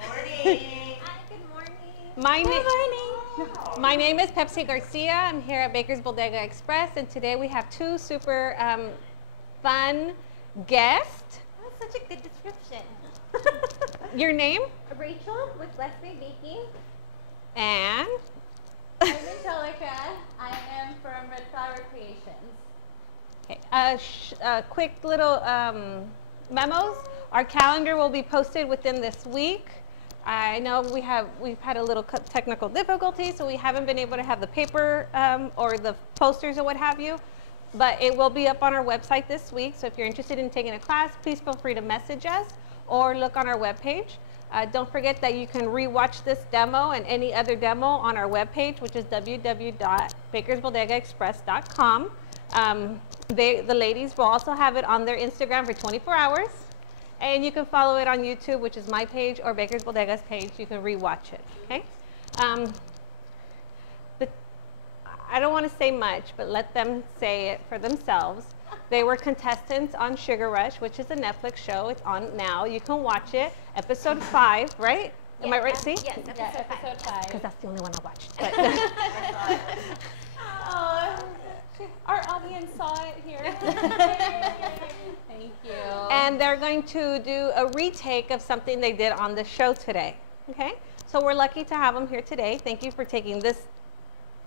Morning. Hi, good morning. My name is Pepsy Garcia. I'm here at Bakers Bodega Express, and today we have two super fun guests. That's such a good description. Your name? Rachel with Let's Say Baking. And? I'm Angelica. I am from Red Flower Creations. Okay. Quick little memos. Our calendar will be posted within this week. I know we've had a little technical difficulty, so we haven't been able to have the paper or the posters or what have you, but it will be up on our website this week. So if you're interested in taking a class, please feel free to message us or look on our webpage. Don't forget that you can rewatch this demo and any other demo on our webpage, which is www.bakersbodegaexpress.com. The ladies will also have it on their Instagram for 24 hours. And you can follow it on YouTube, which is my page, or Bakers Bodega's page. You can rewatch it, okay? I don't want to say much, but let them say it for themselves. They were contestants on Sugar Rush, which is a Netflix show. It's on now. You can watch it. Episode 5, right? Am I right, see? Yes, episode 5. Because that's the only one I watched. Our audience saw it here. Thank you. And they're going to do a retake of something they did on the show today, okay? So we're lucky to have them here today. Thank you for taking this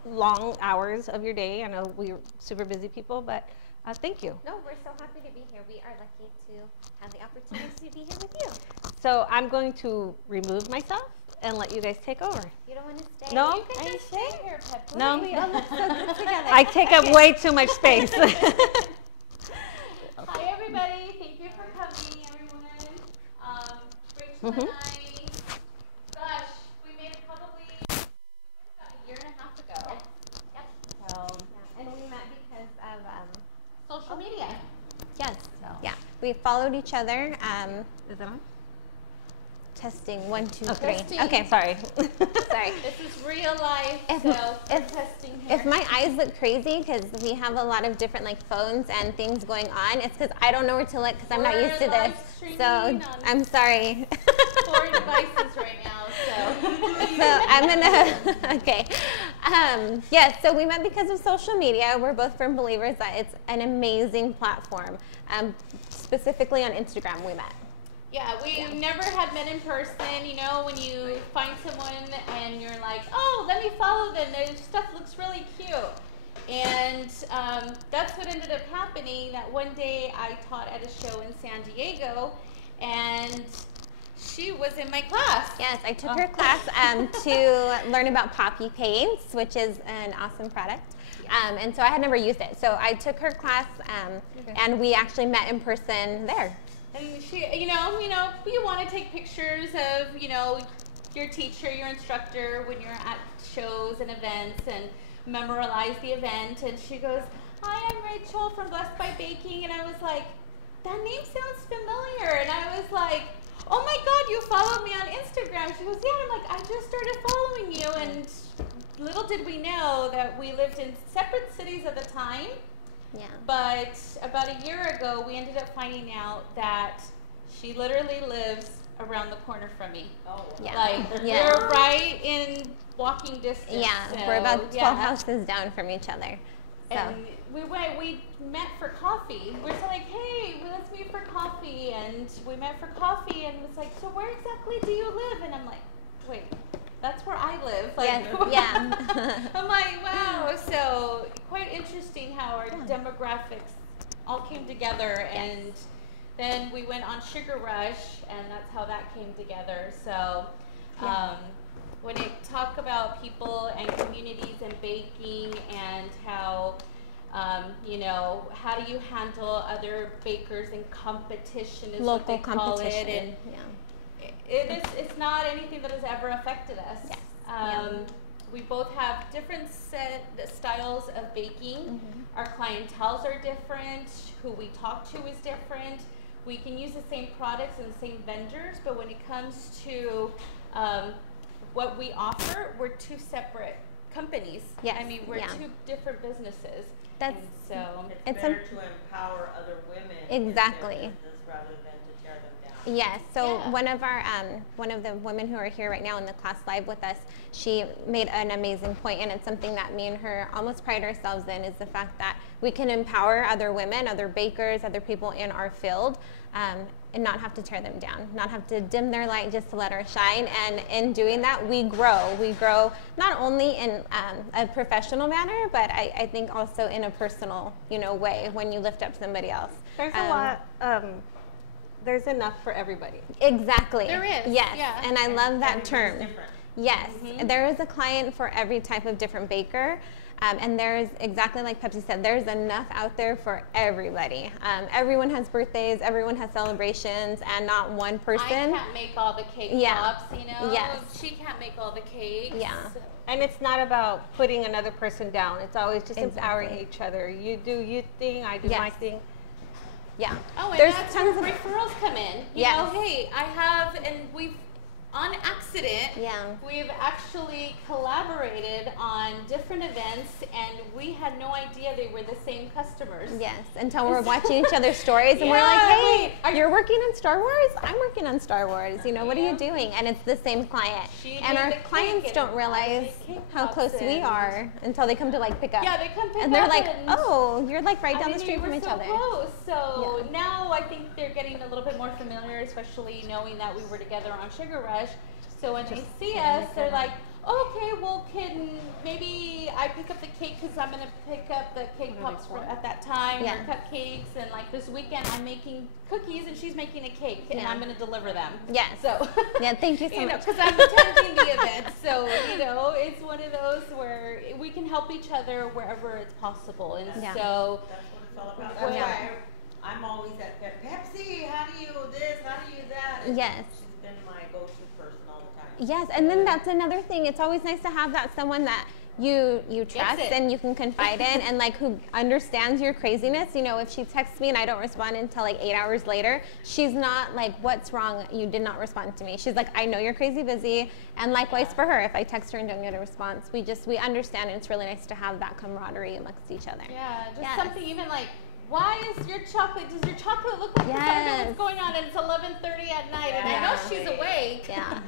long hours of your day. I know we're super busy people, but thank you. No, we're so happy to be here. We are lucky to have the opportunity to be here with you. So I'm going to remove myself and let you guys take over. You don't want to stay? No. You can just stay here, Pepsi. No. We all look so good together. I take up way too much space. Hi, everybody. Thank you for coming, everyone. Rachel and I, gosh, we made it probably about a year and a half ago. Yep. So, Yeah. And we met because of social media. yes. So. Yeah. We followed each other. Is that on? Testing 1, 2, 3. Testing. Okay. Sorry. Sorry. This is real life, If- so we're if- testing here. If my eyes look crazy because we have a lot of different like phones and things going on, it's because I don't know where to look because I'm not We're used to live this. streaming So on I'm sorry. 4 devices right now, so. So I'm gonna okay. Yes, so we met because of social media. We're both firm believers that it's an amazing platform. Specifically on Instagram we met. Yeah, we never had met in person. You know, when you find someone and you're like, oh, let me follow them. Their stuff looks really cute. And that's what ended up happening. That one day I taught at a show in San Diego, and she was in my class. Yes, I took her class to learn about poppy paints, which is an awesome product. And so I had never used it. So I took her class and we actually met in person there. And she, you want to take pictures of, your teacher, your instructor when you're at shows and events and memorialize the event. And she goes, hi, I'm Rachel from Blessed by Baking. And I was like, that name sounds familiar. And I was like, oh my God, you follow me on Instagram. She goes, yeah. I'm like, I just started following you. And little did we know that we lived in separate cities at the time. Yeah. But about a year ago, we ended up finding out that she literally lives around the corner from me. Oh, Yeah. Like, Yeah. we're right in walking distance. Yeah, so, we're about 12 yeah. houses down from each other. So. And we met for coffee. We're so like, hey, let's meet for coffee. And we met for coffee and was like, so where exactly do you live? And I'm like, wait, that's where I live. Like, Yeah. I'm like, wow. So quite interesting how our demographics all came together. And then we went on Sugar Rush, and that's how that came together. So when you talk about people and communities and baking and how, how do you handle other bakers in competition is Local what they call competition. it. And it's not anything that has ever affected us. Yes. We both have different styles of baking. Our clienteles are different. Who we talk to is different. We can use the same products and the same vendors, but when it comes to what we offer, we're two separate companies. Yes, I mean, we're two different businesses. That's and so it's better to empower other women Exactly. in their business rather than to tear them down. Yes. So Yeah. one of the women who are here right now in the class live with us, she made an amazing point, and it's something that me and her almost pride ourselves in, is the fact that we can empower other women, other bakers, other people in our field, and not have to tear them down, not have to dim their light just to let our shine. And in doing that, we grow. We grow not only in a professional manner, but I think also in a personal, way when you lift up somebody else. There's a lot. There's enough for everybody. Exactly. There is. Yes. Yeah. And I love that term. Different. Yes. There is a client for every type of different baker. And there's, exactly like Pepsi said, there's enough out there for everybody. Everyone has birthdays, everyone has celebrations, and not one person. I can't make all the cake pops, Yes. She can't make all the cakes. Yeah. So. And it's not about putting another person down. It's always just Exactly. empowering each other. You do your thing, I do Yes. my thing. Yeah. Oh, and There's that's tons where of referrals come in. You Yes. know, hey, I have, and we've, on accident, Yeah. we've actually collaborated on different events, and we had no idea they were the same customers. Yes, until we're watching each other's stories and we're like, Yeah, hey, wait, you're working on Star Wars? I'm working on Star Wars. What are Yeah. you doing? And it's the same client. She And made our the cake clients and don't I realize made cake how pops close we and- are until they come to pick up. Yeah, they come pick and they're up like, and oh, you're right I down the didn't street know from we each were so other. close. So Yeah. now I think they're getting a little bit more familiar, especially knowing that we were together on Sugar Rush. So when they see us, they're like, okay, well, can maybe I pick up the cake because I'm going to pick up the cake pops at that time, Yeah. or cupcakes, and like this weekend I'm making cookies and she's making a cake, and Yeah. I'm going to deliver them. Yes. So, Yeah, thank you so much. because I'm attending the event. So, it's one of those where we can help each other wherever it's possible. And Yeah. so, That's what it's all about. Well, That's why I'm always at Pepsi. How do you this? How do you that? And Yes. she's been my go-to person all the time. Yes, and then that's another thing. It's always nice to have that someone that you trust it. and you can confide in, and who understands your craziness. If she texts me and I don't respond until 8 hours later, she's not like, what's wrong? You did not respond to me. She's like, I know you're crazy busy. And likewise for her, if I text her and don't get a response, we understand, and it's really nice to have that camaraderie amongst each other. yeah, just Yes. something even like, why is your chocolate, does your chocolate look like this? I don't know Yes. what's going on, and it's 11:30 at night, and I know Yeah. she's awake. Yeah.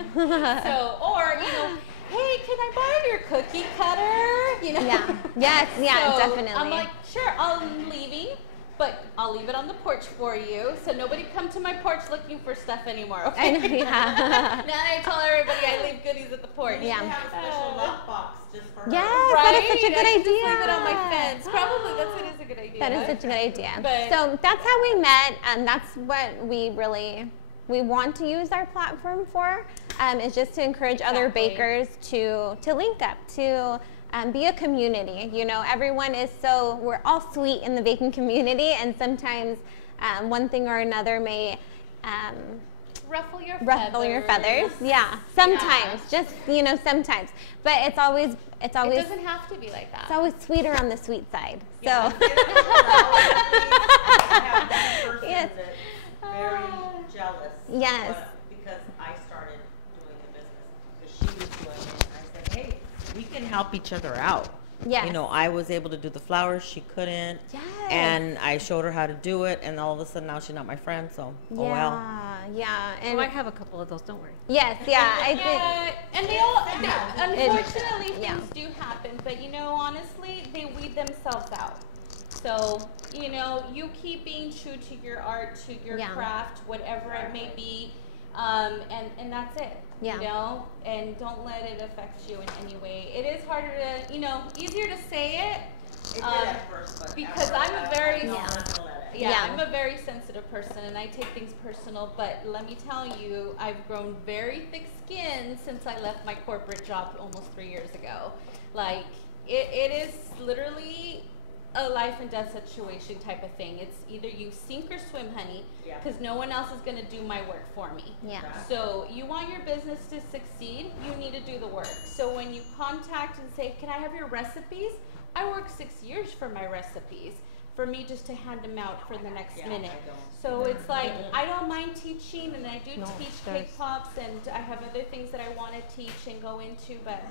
So, or, hey, can I borrow your cookie cutter? Yeah. Yes. Yeah. So definitely. I'm like, sure, I'm leaving, but I'll leave it on the porch for you, so nobody come to my porch looking for stuff anymore, I okay? know. Yeah. Now I tell everybody I leave goodies at the porch. We Yeah. need to have a special lockbox just for her. Yes, Right? that is such a good I should idea. just leave it on my fence. Probably it is a good idea. That is such a good idea. But- So that's how we met, and that's what we want to use our platform for, is just to encourage other Exactly. bakers to link up, to be a community. Everyone is we're all sweet in the baking community, and sometimes one thing or another may ruffle your feathers. Yeah, sometimes, just sometimes, but it's always It doesn't have to be like that. it's always sweeter on the sweet side. Yeah, So. I have one person Yes. that's very jealous. Yes. Because I started doing the business, because she was doing it, and I said, hey, we can help each other out. Yes. I was able to do the flowers, she couldn't. Yes. And I showed her how to do it, and all of a sudden now she's not my friend, so oh well. Yeah, Oh, and I have a couple of those, don't worry. yes, yeah, I think. Yeah, and unfortunately yeah. things do happen, but honestly, they weed themselves out. So, you keep being true to your art, to your Yeah. craft, whatever it may be, and that's it. Yeah. And don't let it affect you in any way. It is harder to, easier to say it. It did at first, but because after I'm a that, very- I'm Yeah. not gonna let it. Yeah, Yeah. I'm a very sensitive person, and I take things personal, but let me tell you, I've grown very thick-skinned since I left my corporate job almost 3 years ago. Like, it is literally a life and death situation type of thing. It's either you sink or swim, honey, Yeah. because no one else is going to do my work for me. Yeah. So you want your business to succeed, you need to do the work. So when you contact and say, can I have your recipes? I work 6 years for my recipes, for me just to hand them out for the next Yeah, minute. I don't. So it's like, I don't mind teaching, and I do No, teach there's- cake pops, and I have other things that I want to teach and go into, but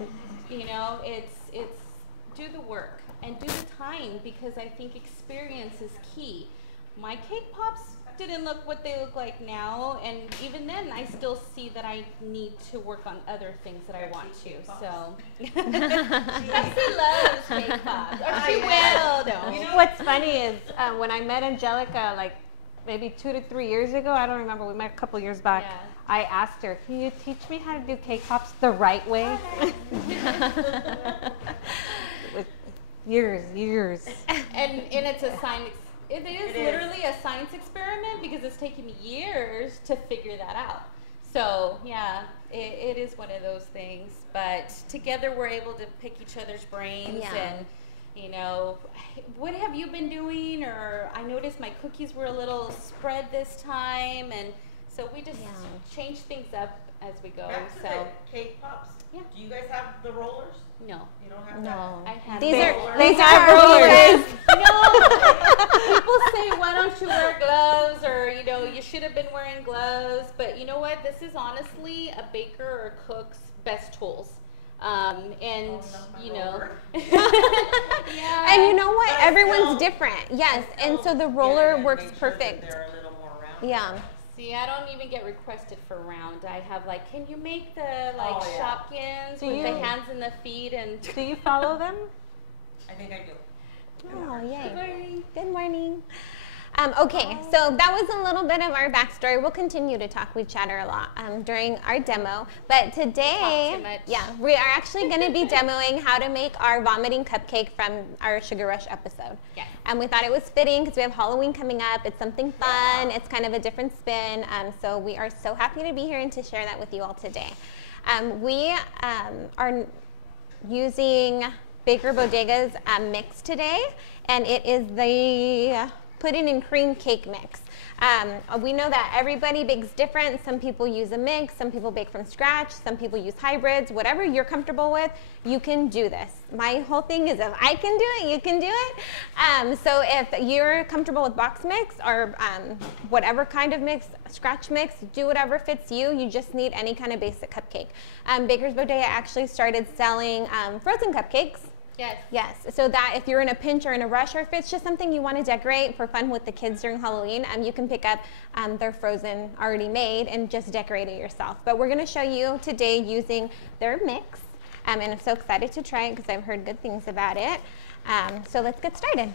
it's do the work and do the time, because I think experience is key. My cake pops didn't look what they look like now, and even then I still see that I need to work on other things that I want to. So Pepsi loves cake pops, or she will though. You know what's funny is when I met Angelica, like maybe 2 to 3 years ago, I don't remember, we met a couple years back. Yeah. I asked her, can you teach me how to do cake pops the right way? With years. And it's a science. It is literally a science experiment because it's taken me years to figure that out. So yeah, it is one of those things. But together we're able to pick each other's brains and, you know, what have you been doing? Or I noticed my cookies were a little spread this time, and so we just change things up as we go. Back to So the cake pops. Yeah. Do you guys have the rollers? no. You don't have No. I have These no. are rollers. People say, why don't you wear gloves, or, you know, you should have been wearing gloves. But you know what? This is honestly a baker or cook's best tools. And, you know. Yeah. And you know what? But Everyone's still- different. Yes. And so the Get roller it and works make sure perfect. that they're a little more round. Yeah. See, I don't even get requested for round. I have like, can you make the like Oh, yeah. Shopkins Do with the you- hands and the feet and. Do you follow them? I think I do. Oh, Good yay. morning. Good morning. Okay, so that was a little bit of our backstory. We'll continue to talk. We chatter a lot during our demo. But today, Talk too much. yeah, we are actually going to be demoing how to make our vomiting cupcake from our Sugar Rush episode. Yes. And we thought it was fitting because we have Halloween coming up. It's something fun. It's kind of a different spin. So we are so happy to be here and to share that with you all today. We are using Baker Bodega's mix today, and it is the pudding and cream cake mix. We know that everybody bakes different. Some people use a mix, some people bake from scratch, some people use hybrids. Whatever you're comfortable with, you can do this. My whole thing is if I can do it, you can do it. So if you're comfortable with box mix or whatever kind of mix, scratch mix, do whatever fits you. You just need any kind of basic cupcake. Baker's Bodega actually started selling frozen cupcakes. Yes. Yes, so that if you're in a pinch or in a rush, or if it's just something you want to decorate for fun with the kids during Halloween, you can pick up their frozen already made and just decorate it yourself. But we're going to show you today using their mix, and I'm so excited to try it because I've heard good things about it. So let's get started.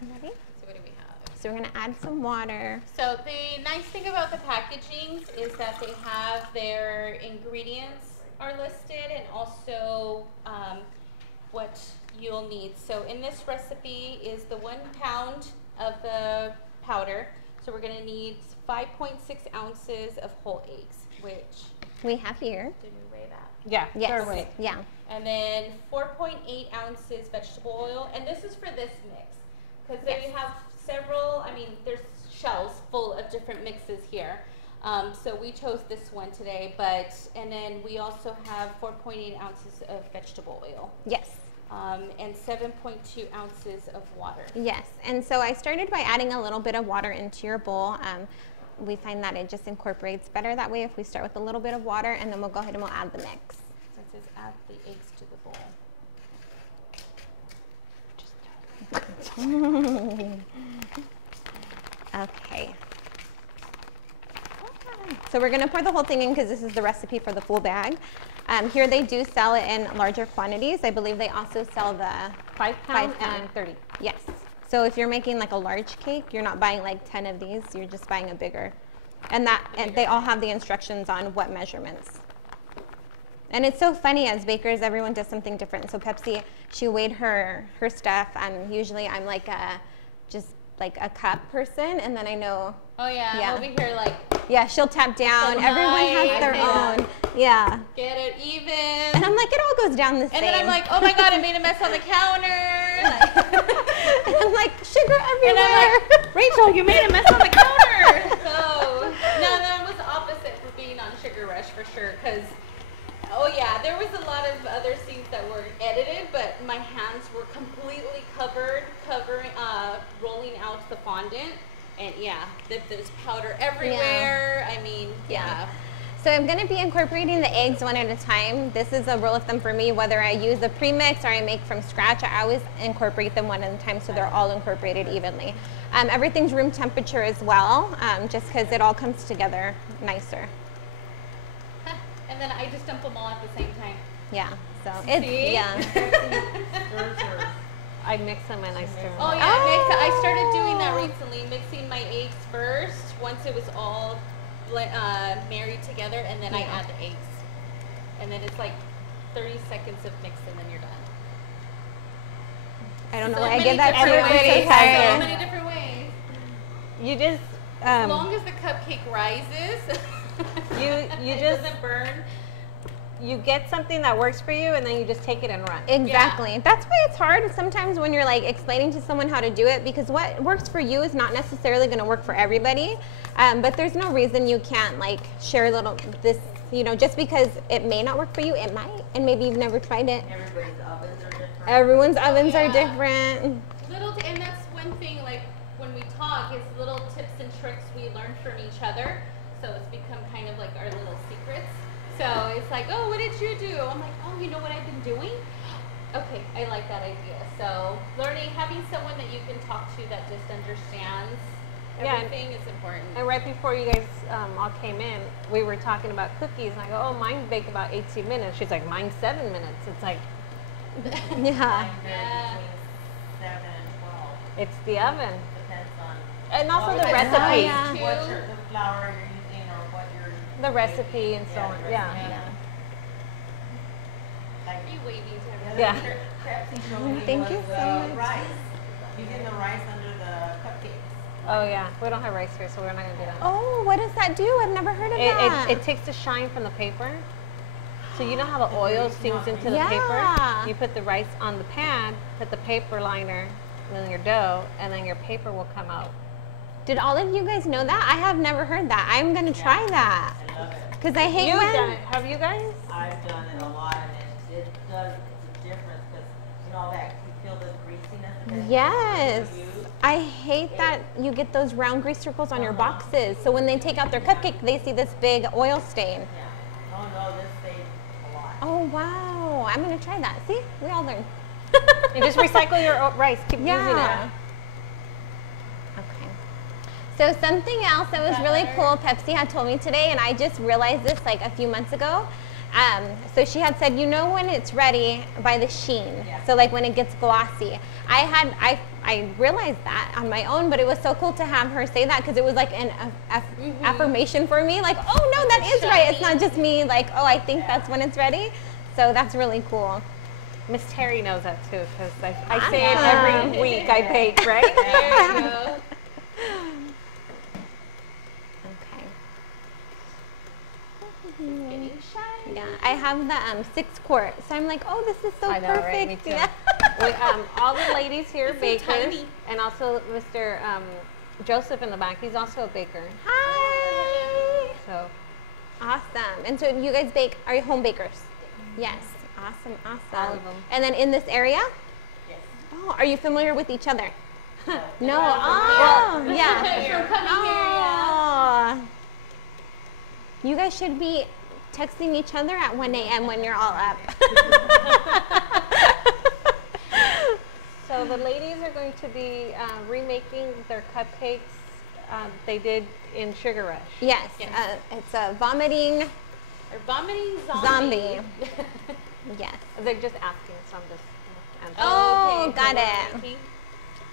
Ready? So what do we have? So we're going to add some water. So the nice thing about the packagings is that they have their ingredients are listed, and also what you'll need. So in this recipe is the 1 pound of the powder. So we're going to need 5.6 ounces of whole eggs, which We have here. did we weigh that? Yeah, Yes. sure, wait. Yeah. And then 4.8 ounces vegetable oil, and this is for this mix because they Yes. have several. I mean, there's shelves full of different mixes here. So we chose this one today, and then we also have 4.8 ounces of vegetable oil. Yes. And 7.2 ounces of water. Yes, and so I started by adding a little bit of water into your bowl. We find that it just incorporates better that way if we start with a little bit of water, and then we'll go ahead and we'll add the mix. It says add the eggs to the bowl. Okay. So we're going to pour the whole thing in because this is the recipe for the full bag. Here they do sell it in larger quantities. I believe they also sell the 5 pound 5 pound. and 30. Yes. So if you're making like a large cake, you're not buying like 10 of these. You're just buying a bigger. And they all have the instructions on what measurements. And it's so funny, as bakers, everyone does something different. So Pepsi, she weighed her stuff. Usually I'm like just like a cup person, and then I know. Oh yeah, Yeah. over here like Yeah, she'll tap down. So Everyone has nice. their Yeah. own. Yeah. get it even. And I'm like, it all goes down the same. And then I'm like, oh my god, I made a mess on the counter. and I'm like, sugar And everywhere. I'm like, Rachel, you made a mess on the counter. So, no, that was the opposite for being on Sugar Rush for sure. Because, oh yeah, there was a lot of other scenes that were edited, but my hands were completely rolling out the fondant. And yeah, there's powder everywhere. I mean, yeah. So I'm going to be incorporating the eggs one at a time. This is a rule of thumb for me, whether I use a premix or I make from scratch, I always incorporate them one at a time so they're all incorporated evenly. Everything's room temperature as well, just because it all comes together nicer. And then I just dump them all at the same time. Yeah, so it's, See? yeah. I mix them and I stir them. Oh yeah, I started doing that recently, mixing my eggs first once it was all married together, and then I add the eggs. And then it's like 30 seconds of mix, and then you're done. I don't know So why I many give that to you. different I'm so ways, sorry. so many different ways. You just As long as the cupcake rises, you it just doesn't burn. you get something that works for you, and then you just take it and run. Exactly. That's why it's hard sometimes when you're like explaining to someone how to do it, because what works for you is not necessarily going to work for everybody. But there's no reason you can't like share a little this, you know, just because it may not work for you, it might, and maybe you've never tried it. Everybody's ovens are different. Everyone's ovens are yeah. different. And that's one thing, like when we talk, is little tips and tricks we learn from each other. So it's become kind of like our little secrets. So it's like, oh, what did you do? I'm like, oh, you know what I've been doing? Okay, I like that idea. So having someone that you can talk to that just understands everything is important. And right before you guys all came in, we were talking about cookies, and I go, oh, mine bake about 18 minutes. She's like, mine's 7 minutes. It's like, Yeah. Yeah. Between 7 and 12. it's the oven. Depends on And also the what recipe. yeah. the flour you're using or what you're The recipe and so Yeah, on. the Yeah. recipe. Like Are you waving to everyone? Yeah. Pepsi showed me Thank was you so much. rice. Using the rice under the cupcakes. Oh, yeah. We don't have rice here, so we're not going to do that. Oh, what does that do? I've never heard of that. It takes the shine from the paper. So you know how the oil sinks into the Yeah. paper? You put the rice on the pan, put the paper liner, and then your dough, and then your paper will come out. Did all of you guys know that? I have never heard that. I'm going to try that. I love it. Because I hate You've when... done it. Have you guys? I've done it a lot, and it does, it's a difference because, you know, that you feel the greasiness of it. Yes. You use. I hate that you get those round grease circles on your boxes. So when they take out their cupcake, they see this big oil stain. Yeah. Oh, no, this saves a lot. Oh, wow. I'm going to try that. See? We all learn. And just recycle your rice. Keep using Yeah. it. Okay. So something else that was really cool, Pepsi had told me today, and I just realized this like a few months ago. So she had said, you know when it's ready by the sheen. Yeah. So like when it gets glossy. I realized that on my own, but it was so cool to have her say that because it was like an affirmation for me. Like, oh no, that is right. It's not just me like, oh, I think that's when it's ready. So that's really cool. Miss Terry knows that too, because I say it every week I bake, right? There you go. Okay. Getting shiny. Yeah, I have the 6 quart, so I'm like, oh, this is so I know, perfect. right? Me too. Yeah. All the ladies here are It's so bakers, tiny. and also Mr. Joseph in the back. He's also a baker. Hi. So Awesome. And so you guys are you home bakers? Yes. Awesome. Awesome. All of them. And then in this area? Yes. Oh, are you familiar with each other? No. Well, Oh, yeah. From coming here, yeah. Oh. You guys should be texting each other at 1 a.m. when you're all up. So the ladies are going to be remaking their cupcakes they did in Sugar Rush. Yes. Yes. It's a vomiting Or vomiting zombie. Yes. They're just asking, so I'm just answering. Oh, okay. got So it. we're making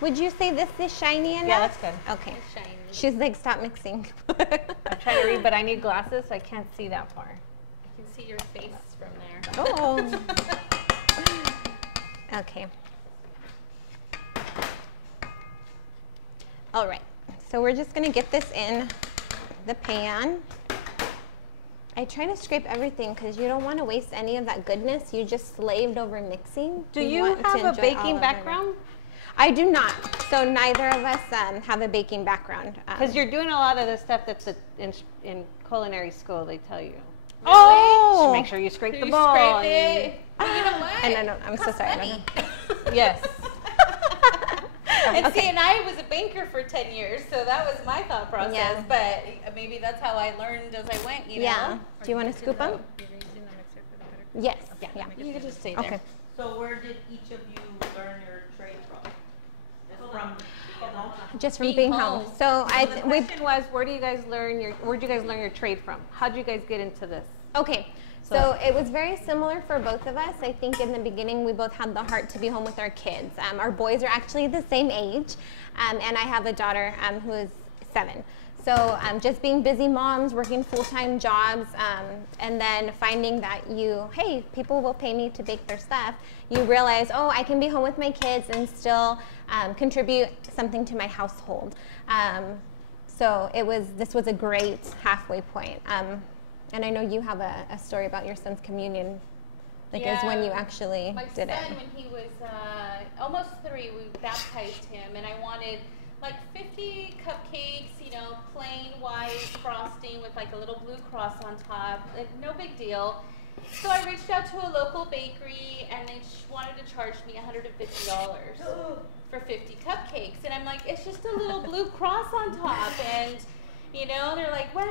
Would you say this is shiny enough? Yeah, that's good. Okay. it shiny. She's like, stop mixing. I'm trying to read, but I need glasses, so I can't see that far. I can see your face from there. Oh. Okay. All right. So we're just gonna get this in the pan. I try to scrape everything because you don't want to waste any of that goodness. You just slaved over mixing. Do you want to have a enjoy all baking of it. background? I do not. So neither of us have a baking background. Because you're doing a lot of the stuff that's in culinary school, they tell you. Oh! Make sure you scrape the You bowl. scraped and it. You know what? And I don't, I'm so sorry. I don't know. Yes. And see, and I was a banker for 10 years, so that was my thought process. Yeah. But maybe that's how I learned as I went, you know? Yeah. Do you want to scoop them? Yes. Yeah. You could just stay there. Okay. So where did each of you learn your trade from? From home? Just from Being being home. home. So The question was, where did you guys learn your trade from? How did you guys get into this? Okay, so it was very similar for both of us. I think in the beginning we both had the heart to be home with our kids. Our boys are actually the same age, and I have a daughter who is 7. So just being busy moms, working full-time jobs, and then finding that hey, people will pay me to bake their stuff. You realize, oh, I can be home with my kids and still contribute something to my household. So this was a great halfway point. And I know you have a story about your son's communion, is when you actually did it. My son, when he was almost 3, we baptized him, and I wanted like 50 cupcakes, plain white frosting with like a little blue cross on top, like no big deal. So I reached out to a local bakery, and they wanted to charge me $150 for 50 cupcakes, and I'm like, it's just a little blue cross on top, and they're like, well,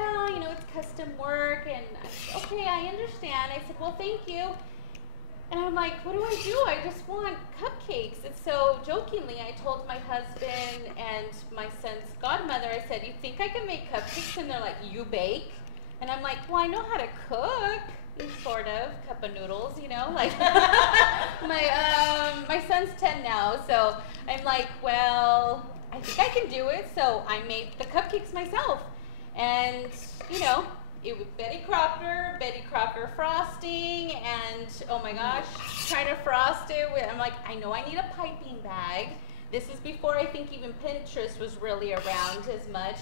it's custom work, and okay, I understand. I said, well, thank you. And I'm like, what do? I just want cupcakes. And so jokingly, I told my husband and my son's godmother, I said, you think I can make cupcakes? And they're like, you bake? And I'm like, well, I know how to cook, sort of, cup of noodles, like my son's 10 now. So I'm like, well, I think I can do it. So I made the cupcakes myself. And, it was Betty Crocker frosting, and oh my gosh, trying to frost it I'm like, I know I need a piping bag. This is before I think even Pinterest was really around as much.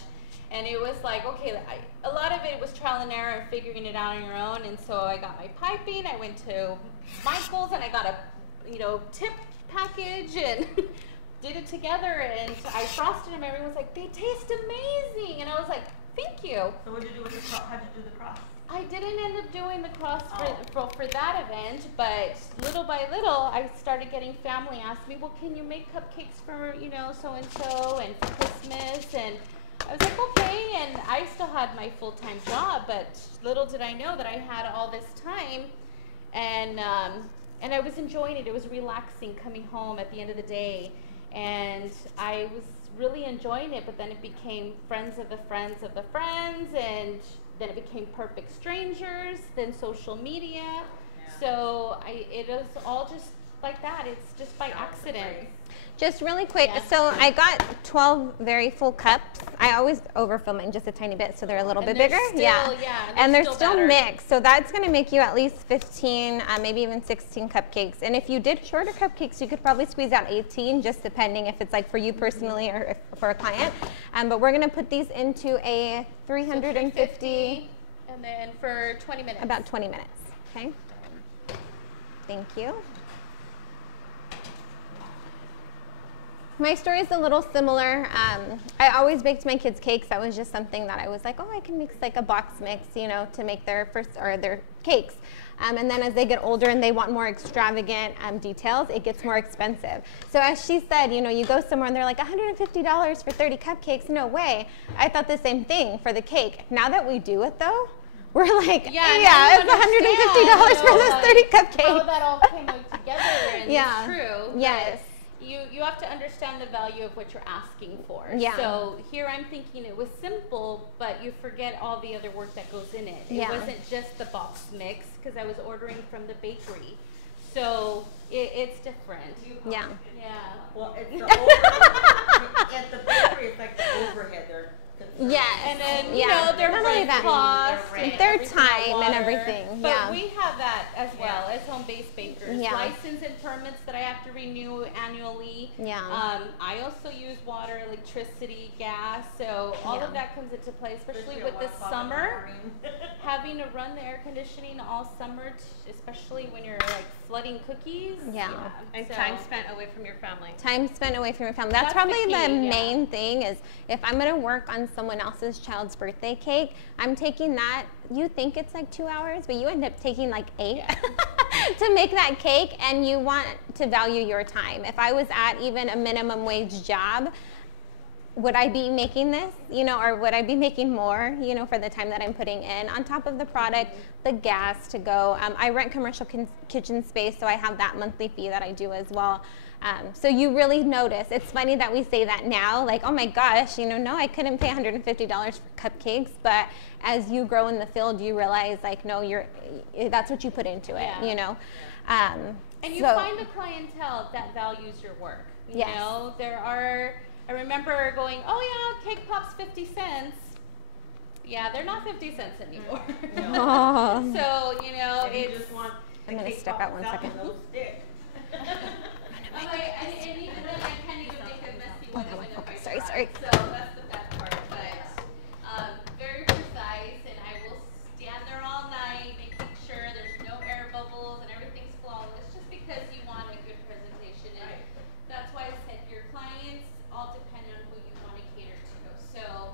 And it was like, okay, a lot of it was trial and error and figuring it out on your own. And so I got my piping, I went to Michael's, and I got a, tip package and did it together, and I frosted them. Everyone was like, they taste amazing. And I was like, thank you. So what did you do with the cross? How did you do the cross? I didn't end up doing the cross for that event, but little by little, I started getting family ask me, well, can you make cupcakes for, so-and-so and for Christmas? And I was like, okay, and I still had my full-time job, but little did I know that I had all this time, and I was enjoying it. It was relaxing coming home at the end of the day, and I was really enjoying it, but then it became friends of the friends of the friends, and then it became perfect strangers, then social media. Yeah. So it was all just like that. It's just by accident. Just really quick, so I got 12 very full cups. I always overfill mine just a tiny bit so they're a little bit bigger. And they're still mixed. So that's going to make you at least 15, maybe even 16 cupcakes. And if you did shorter cupcakes, you could probably squeeze out 18, just depending if it's like for you personally or if for a client. But we're going to put these into a 350. And then for 20 minutes. About 20 minutes. Okay. Thank you. My story is a little similar. I always baked my kids' cakes. That was just something that I was like, oh, I can mix like a box mix, to make their their cakes. And then as they get older and they want more extravagant details, it gets more expensive. So as she said, you go somewhere and they're like $150 for 30 cupcakes. No way. I thought the same thing for the cake. Now that we do it though, we're like, yeah, it's $150 for those 30 cupcakes. How that all came together, and it's true. Yes. You have to understand the value of what you're asking for. Yeah. So here I'm thinking it was simple, but you forget all the other work that goes in it. It wasn't just the box mix, because I was ordering from the bakery. So it's different. Yeah. Well, it's the overhead. At the bakery, it's like the overhead. Yes. And then, their rent costs, their time and everything. But we have that as well as home-based bakers. License and permits that I have to renew annually. I also use water, electricity, gas, so all of that comes into play, especially with the summer. Having to run the air conditioning all summer, especially when you're like flooding cookies. And time spent away from your family. Time spent away from your family. That's probably the main thing, is if I'm going to work on someone else's child's birthday cake, I'm taking that. You think it's like 2 hours, but you end up taking like 8. to make that cake, and you want to value your time. If I was at even a minimum wage job, would I be making this, or would I be making more, for the time that I'm putting in on top of the product, the gas to go. I rent commercial kitchen space, so I have that monthly fee that I do as well. So you really notice. It's funny that we say that now, like, oh my gosh, no, I couldn't pay $150 for cupcakes, but as you grow in the field, you realize, like, no, that's what you put into it, And you find a clientele that values your work. You know, I remember going, oh yeah, cake pops 50 cents. Yeah, they're not 50 cents anymore. No. So, you just want I'm going to step out 1 second. no stick. And even then, I can't even make a messy one even if I Sorry. try. So that's the bad part. But very precise, and I will stand there all night making sure there's no air bubbles and everything's flawless, just because you want a good presentation. And that's why I said your clients all depend on who you want to cater to. So,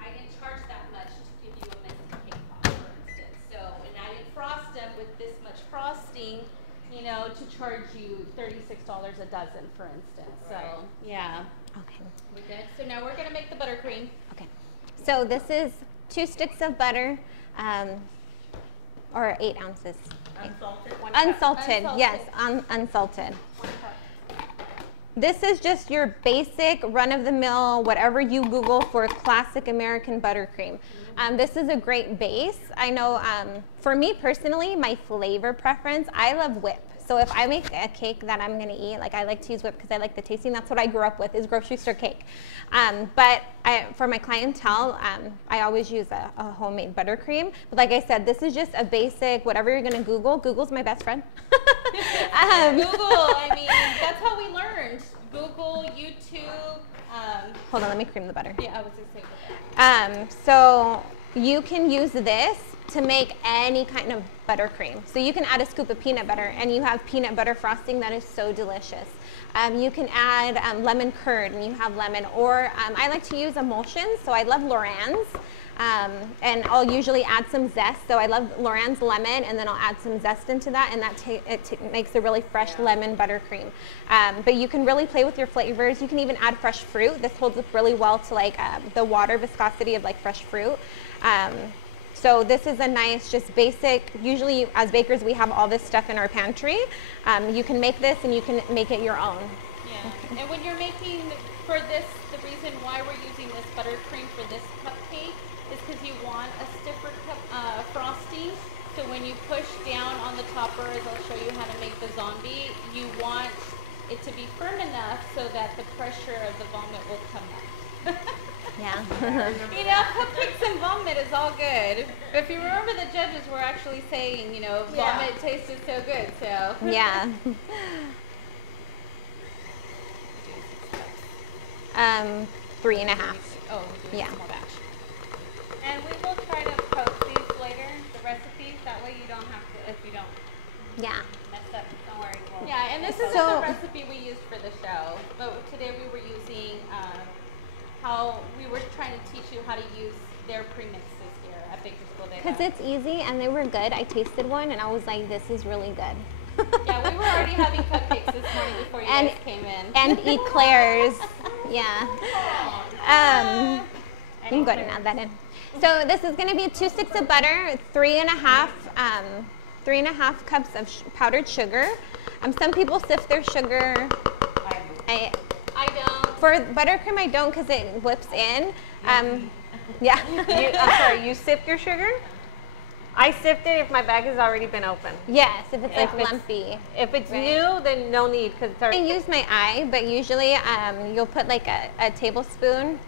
I didn't charge that much to give you a messy cake pop, for instance. So, and I didn't frost them with this much frosting, to charge you $36 a dozen, for instance. So, yeah. Okay. We good? So now we're going to make the buttercream. Okay. So this is 2 sticks of butter, or 8 ounces. Unsalted? Unsalted, yes, unsalted. This is just your basic run-of-the-mill, whatever you Google for classic American buttercream. This is a great base. I know for me personally, my flavor preference, I love whip. So if I make a cake that I'm gonna eat, like I like to use whip because I like the tasting. That's what I grew up with, is grocery store cake. But for my clientele, I always use a homemade buttercream. But like I said, this is just a basic, whatever you're gonna Google. Google's my best friend. Google, I mean, that's how we learned. Google, YouTube. Hold on, let me cream the butter. Yeah, I was gonna say that. So you can use this to make any kind of buttercream. So you can add a scoop of peanut butter and you have peanut butter frosting that is so delicious. You can add lemon curd and you have lemon, or I like to use emulsions, so I love Loran's. And I'll usually add some zest. So I love Loran's lemon, and then I'll add some zest into that, and that makes a really fresh lemon buttercream. But you can really play with your flavors. You can even add fresh fruit. This holds up really well to like the water viscosity of like fresh fruit. So this is a nice, just basic, usually as bakers we have all this stuff in our pantry. You can make this and you can make it your own. Yeah, and when you're making, for this, the reason why we're using this buttercream for this cupcake is because you want a stiffer frosting. So when you push down on the topper, as I'll show you how to make the zombie, you want it to be firm enough so that the pressure of the vomit will come up. Yeah. Cupcakes and vomit is all good. But if you remember, the judges were actually saying, vomit tasted so good, so. Yeah. 3.5. Oh, yeah. Small batch. And we will try to post these later, the recipes. That way you don't have to, if you don't Yeah. mess up, don't worry. Yeah, and this isn't the recipe we used for the show, but today we were using how we were trying to teach you how to use their premixes here at Bakers Bodega. Because it's easy and they were good. I tasted one and I was like, this is really good. Yeah, we were already having cupcakes this morning before you guys came in. And eclairs. Yeah. You can go ahead and add that in. So this is going to be 2 sticks of butter, 3.5 cups of powdered sugar. Some people sift their sugar. I don't. For buttercream, I don't because it whips in. Yeah. I'm sorry, you sift your sugar? I sift it if my bag has already been opened. Yes, if it's lumpy. If it's new, then no need because it's already. I use my eye, but usually you'll put like a tablespoon.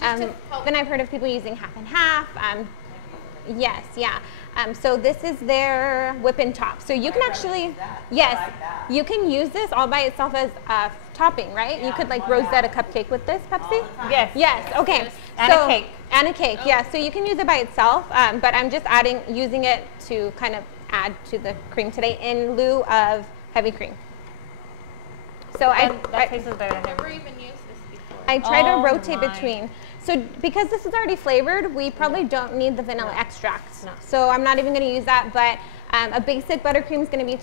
Then I've heard of people using half and half. Yes, yeah. So this is their whip-in top. So you can actually, yes, you can use this all by itself as a topping, right? You could like rosette a cupcake with this, Pepsi? Yes. Yes, okay. And a cake. And a cake, yeah. So you can use it by itself, but I'm just using it to kind of add to the cream today in lieu of heavy cream. So that tastes better. I've never even used this before. I try to rotate between. So because this is already flavored, we probably don't need the vanilla extract. No. So I'm not even going to use that, but a basic buttercream is going to be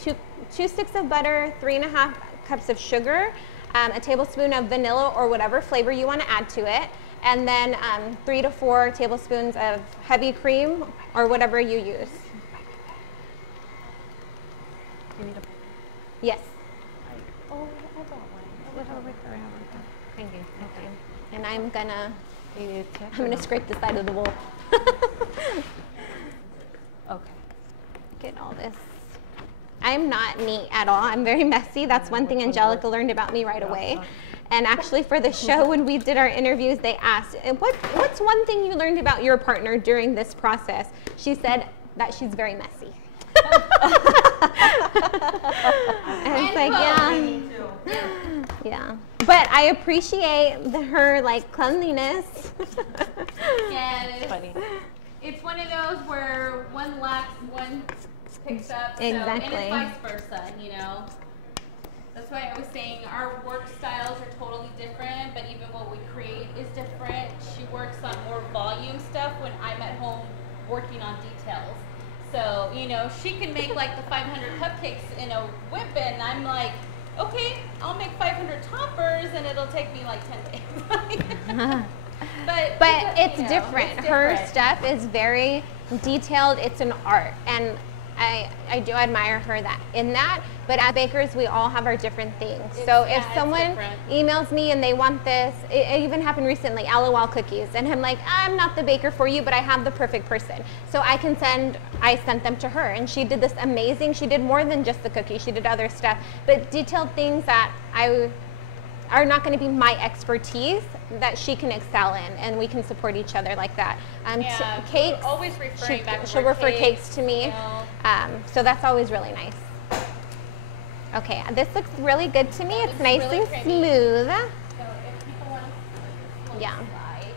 two sticks of butter, 3.5 cups of sugar, a tablespoon of vanilla or whatever flavor you want to add to it, and then 3 to 4 tablespoons of heavy cream or whatever you use. You need a Yes. Oh, I brought one. Thank you. Okay. And I'm gonna You need to check I'm gonna scrape the side of the bowl. Okay. Get all this. I'm not neat at all. I'm very messy. That's one thing Angelica learned about me right away. And actually for the show, when we did our interviews, they asked, what's one thing you learned about your partner during this process? She said that she's very messy. And it's like, yeah. But I appreciate her like cleanliness. Yeah, Funny. it's one of those where one lacks, one picks up. So, Exactly. and it's vice versa, you know. That's why I was saying our work styles are totally different, but even what we create is different. She works on more volume stuff when I'm at home working on details. So, you know, she can make like the 500 cupcakes in a whip, and I'm like, okay, I'll make 500 toppers, and it'll take me like 10 days. But it's you know, different. it's Her different. stuff is very detailed. It's an art, and I do admire her in that. But at Bakers, we all have our different things. So if it's someone different. emails me and they want this, it even happened recently, LOL cookies, and I'm like, I'm not the baker for you, but I have the perfect person. So I sent them to her, and she did this amazing. She did more than just the cookies. She did other stuff, but detailed things that are not going to be my expertise that she can excel in, and we can support each other like that. Yeah, Cakes, we're always referring back to she'll her refer cakes to me, you know. so that's always really nice. Okay, this looks really good to me. It's looks nice really and creamy. smooth. So if people want to Yeah. like,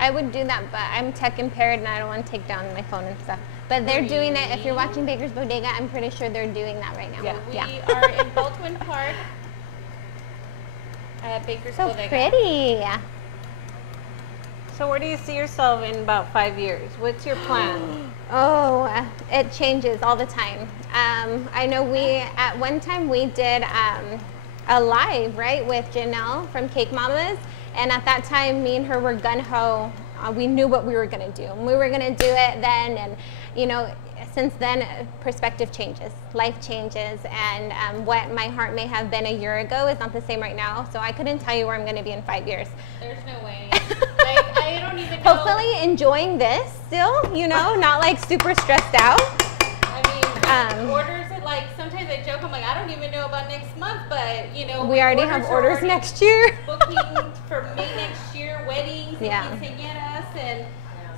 I would do that, but I'm tech impaired and I don't want to take down my phone and stuff. But they're doing it. If you're watching Bakers Bodega, I'm pretty sure they're doing that right now. Yeah. we are in Baldwin Park at Bakers So Bodega. pretty. So where do you see yourself in about 5 years? What's your plan? Oh, it changes all the time. I know at one time we did a live, right, with Janelle from Cake Mamas. And at that time, me and her were gung-ho. We knew what we were going to do. And we were going to do it then. And, you know, since then, perspective changes. Life changes. And what my heart may have been a year ago is not the same right now. So I couldn't tell you where I'm going to be in 5 years. There's no way. Like, I don't even know. Hopefully enjoying this still, you know, not like super stressed out. I mean, orders are like, sometimes I joke, I'm like, I don't even know about next month, but, you know. We already have orders next year. Booking for May next year, weddings, Yeah. and quinceañeras, and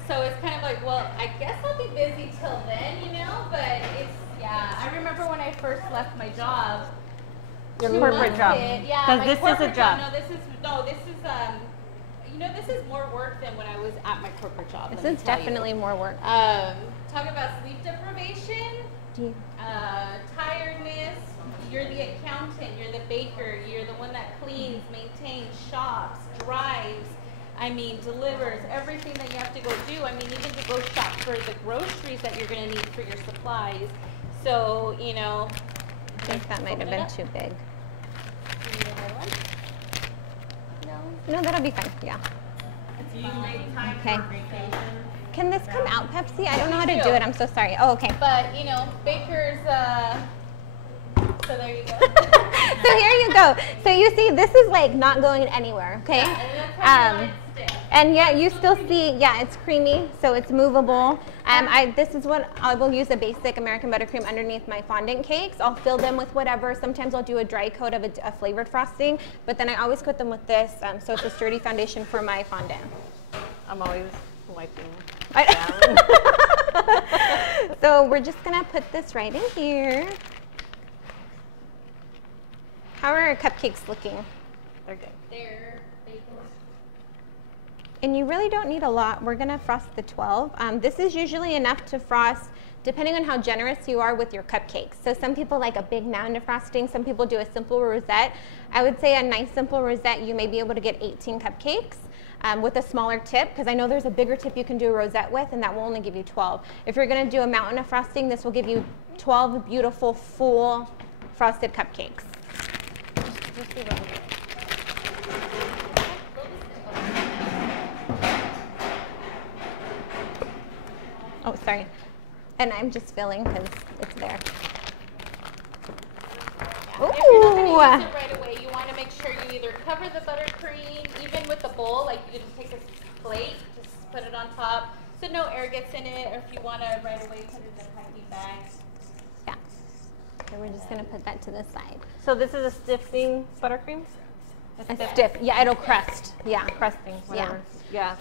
so it's kind of like, well, I guess I'll be busy till then, you know, but it's, yeah. I remember when I first left my job. Your 2 corporate months job. in. Yeah, 'Cause my this is a corporate job. No, this is you know, this is more work than when I was at my corporate job. This let me is tell you. definitely more work. Talk about sleep deprivation, tiredness. You're the accountant, you're the baker, you're the one that cleans, maintains, shops, drives, I mean, delivers, everything that you have to go do. I mean, even to go shop for the groceries that you're going to need for your supplies. So, you know. I think that might have been too big. You need another one? No. No, that'll be fine. Yeah. Do you make time Okay. for vacation? Can this come out, Pepsi? I don't know how to do it. I'm so sorry. Oh, okay. But, you know, bakers, so there you go. So here you go. So you see, this is like not going anywhere, okay? Yeah, and that's how you want it stiff. And yeah, you still see, yeah, it's creamy, so it's movable. This is what I will use, a basic American buttercream underneath my fondant cakes. I'll fill them with whatever. Sometimes I'll do a dry coat of a flavored frosting, but then I always coat them with this, so it's a sturdy foundation for my fondant. I'm always wiping. So we're just gonna put this right in here. How are our cupcakes looking? They're good. They're bakers. And you really don't need a lot. We're gonna frost the 12. This is usually enough to frost depending on how generous you are with your cupcakes. So some people like a big mound of frosting, some people do a simple rosette. I would say a nice simple rosette, you may be able to get 18 cupcakes with a smaller tip, because I know there's a bigger tip you can do a rosette with, and that will only give you 12. If you're gonna do a mountain of frosting, this will give you 12 beautiful, full frosted cupcakes. Just do that. Oh, sorry. And I'm just filling because it's there. Yeah. If you're not going to use it right away, you want to make sure you either cover the buttercream, even with the bowl, like you can take a plate, just put it on top, so no air gets in it, or if you want to right away put it in a packing bag. Yeah. So we're just going to put that to the side. So this is a stiffing buttercream? A stiff, yeah, it'll crust. Yeah. Crusting, whatever. Yeah.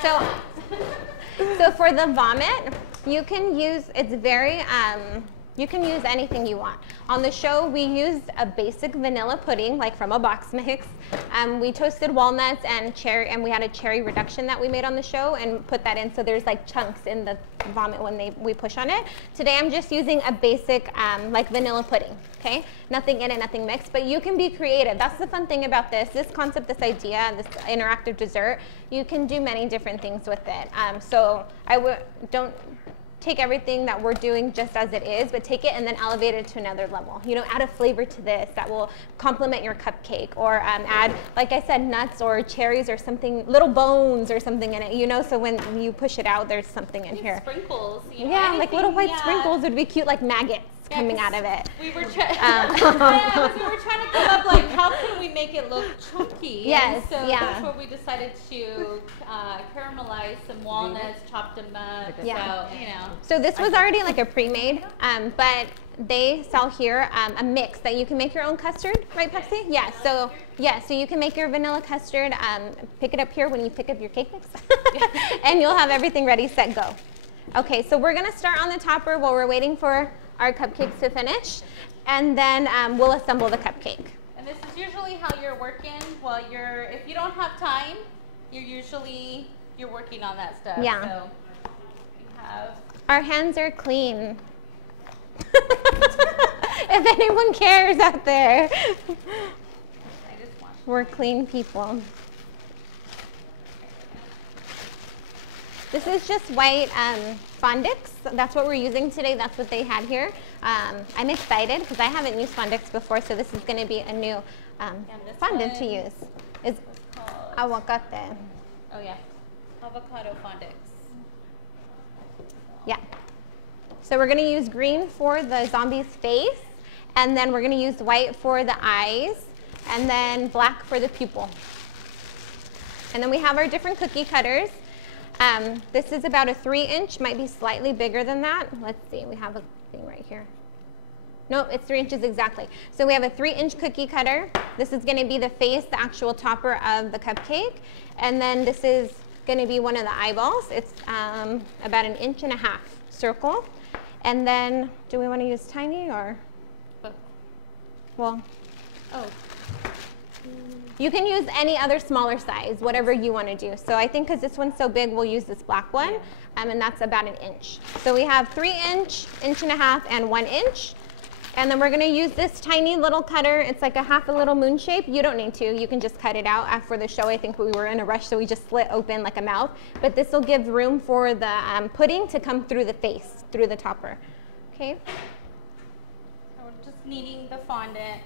So for the vomit, you can use, it's very, you can use anything you want. On the show, we used a basic vanilla pudding, like from a box mix. We toasted walnuts and cherry, and we had a cherry reduction that we made on the show and put that in, so there's like chunks in the vomit when we push on it. Today, I'm just using a basic like vanilla pudding, okay? Nothing in it, nothing mixed, but you can be creative. That's the fun thing about this concept, this idea, this interactive dessert. You can do many different things with it. So don't take everything that we're doing just as it is, but take it and then elevate it to another level. You know, add a flavor to this that will complement your cupcake, or add, like I said, nuts or cherries or something, little bones or something in it, you know, so when you push it out, there's something in here. Sprinkles, you know, yeah, anything, like little white sprinkles would be cute, like maggots coming out of it. We were trying to come up like, how can we make it look chunky? Yes, and so yeah. that's where we decided to caramelize some walnuts, chopped them up. Yeah. So, you know. So this was already like a pre-made, but they sell here a mix that you can make your own custard, right, Pepsi? Yeah. So you can make your vanilla custard. Pick it up here when you pick up your cake mix, and you'll have everything ready, set, go. Okay, so we're gonna start on the topper while we're waiting for our cupcakes to finish, and then we'll assemble the cupcake. And this is usually how you're working while if you don't have time, you're working on that stuff. Yeah. So you have. Our hands are clean. If anyone cares out there. We're clean people. This is just white fondix. That's what we're using today. That's what they had here. I'm excited because I haven't used fondix before, so this is going to be a new fondant to use. It's aguacate. Oh yeah, avocado fondix. Yeah. So we're going to use green for the zombie's face, and then we're going to use white for the eyes, and then black for the pupil. And then we have our different cookie cutters. This is about a 3-inch, might be slightly bigger than that. Let's see, we have a thing right here. Nope, it's 3 inches exactly. So we have a 3-inch cookie cutter. This is going to be the face, the actual topper of the cupcake. And then this is going to be one of the eyeballs. It's about 1.5 inches circle. And then, do we want to use tiny or? Well, you can use any other smaller size, whatever you want to do. So I think because this one's so big, we'll use this black one, and that's about 1 inch. So we have 3-inch, 1.5 inches, and 1 inch. And then we're going to use this tiny little cutter. It's like a half a little moon shape. You don't need to. You can just cut it out. After the show, I think we were in a rush, so we just slit open like a mouth. But this will give room for the pudding to come through the face, through the topper. Okay? So we're just kneading the fondant.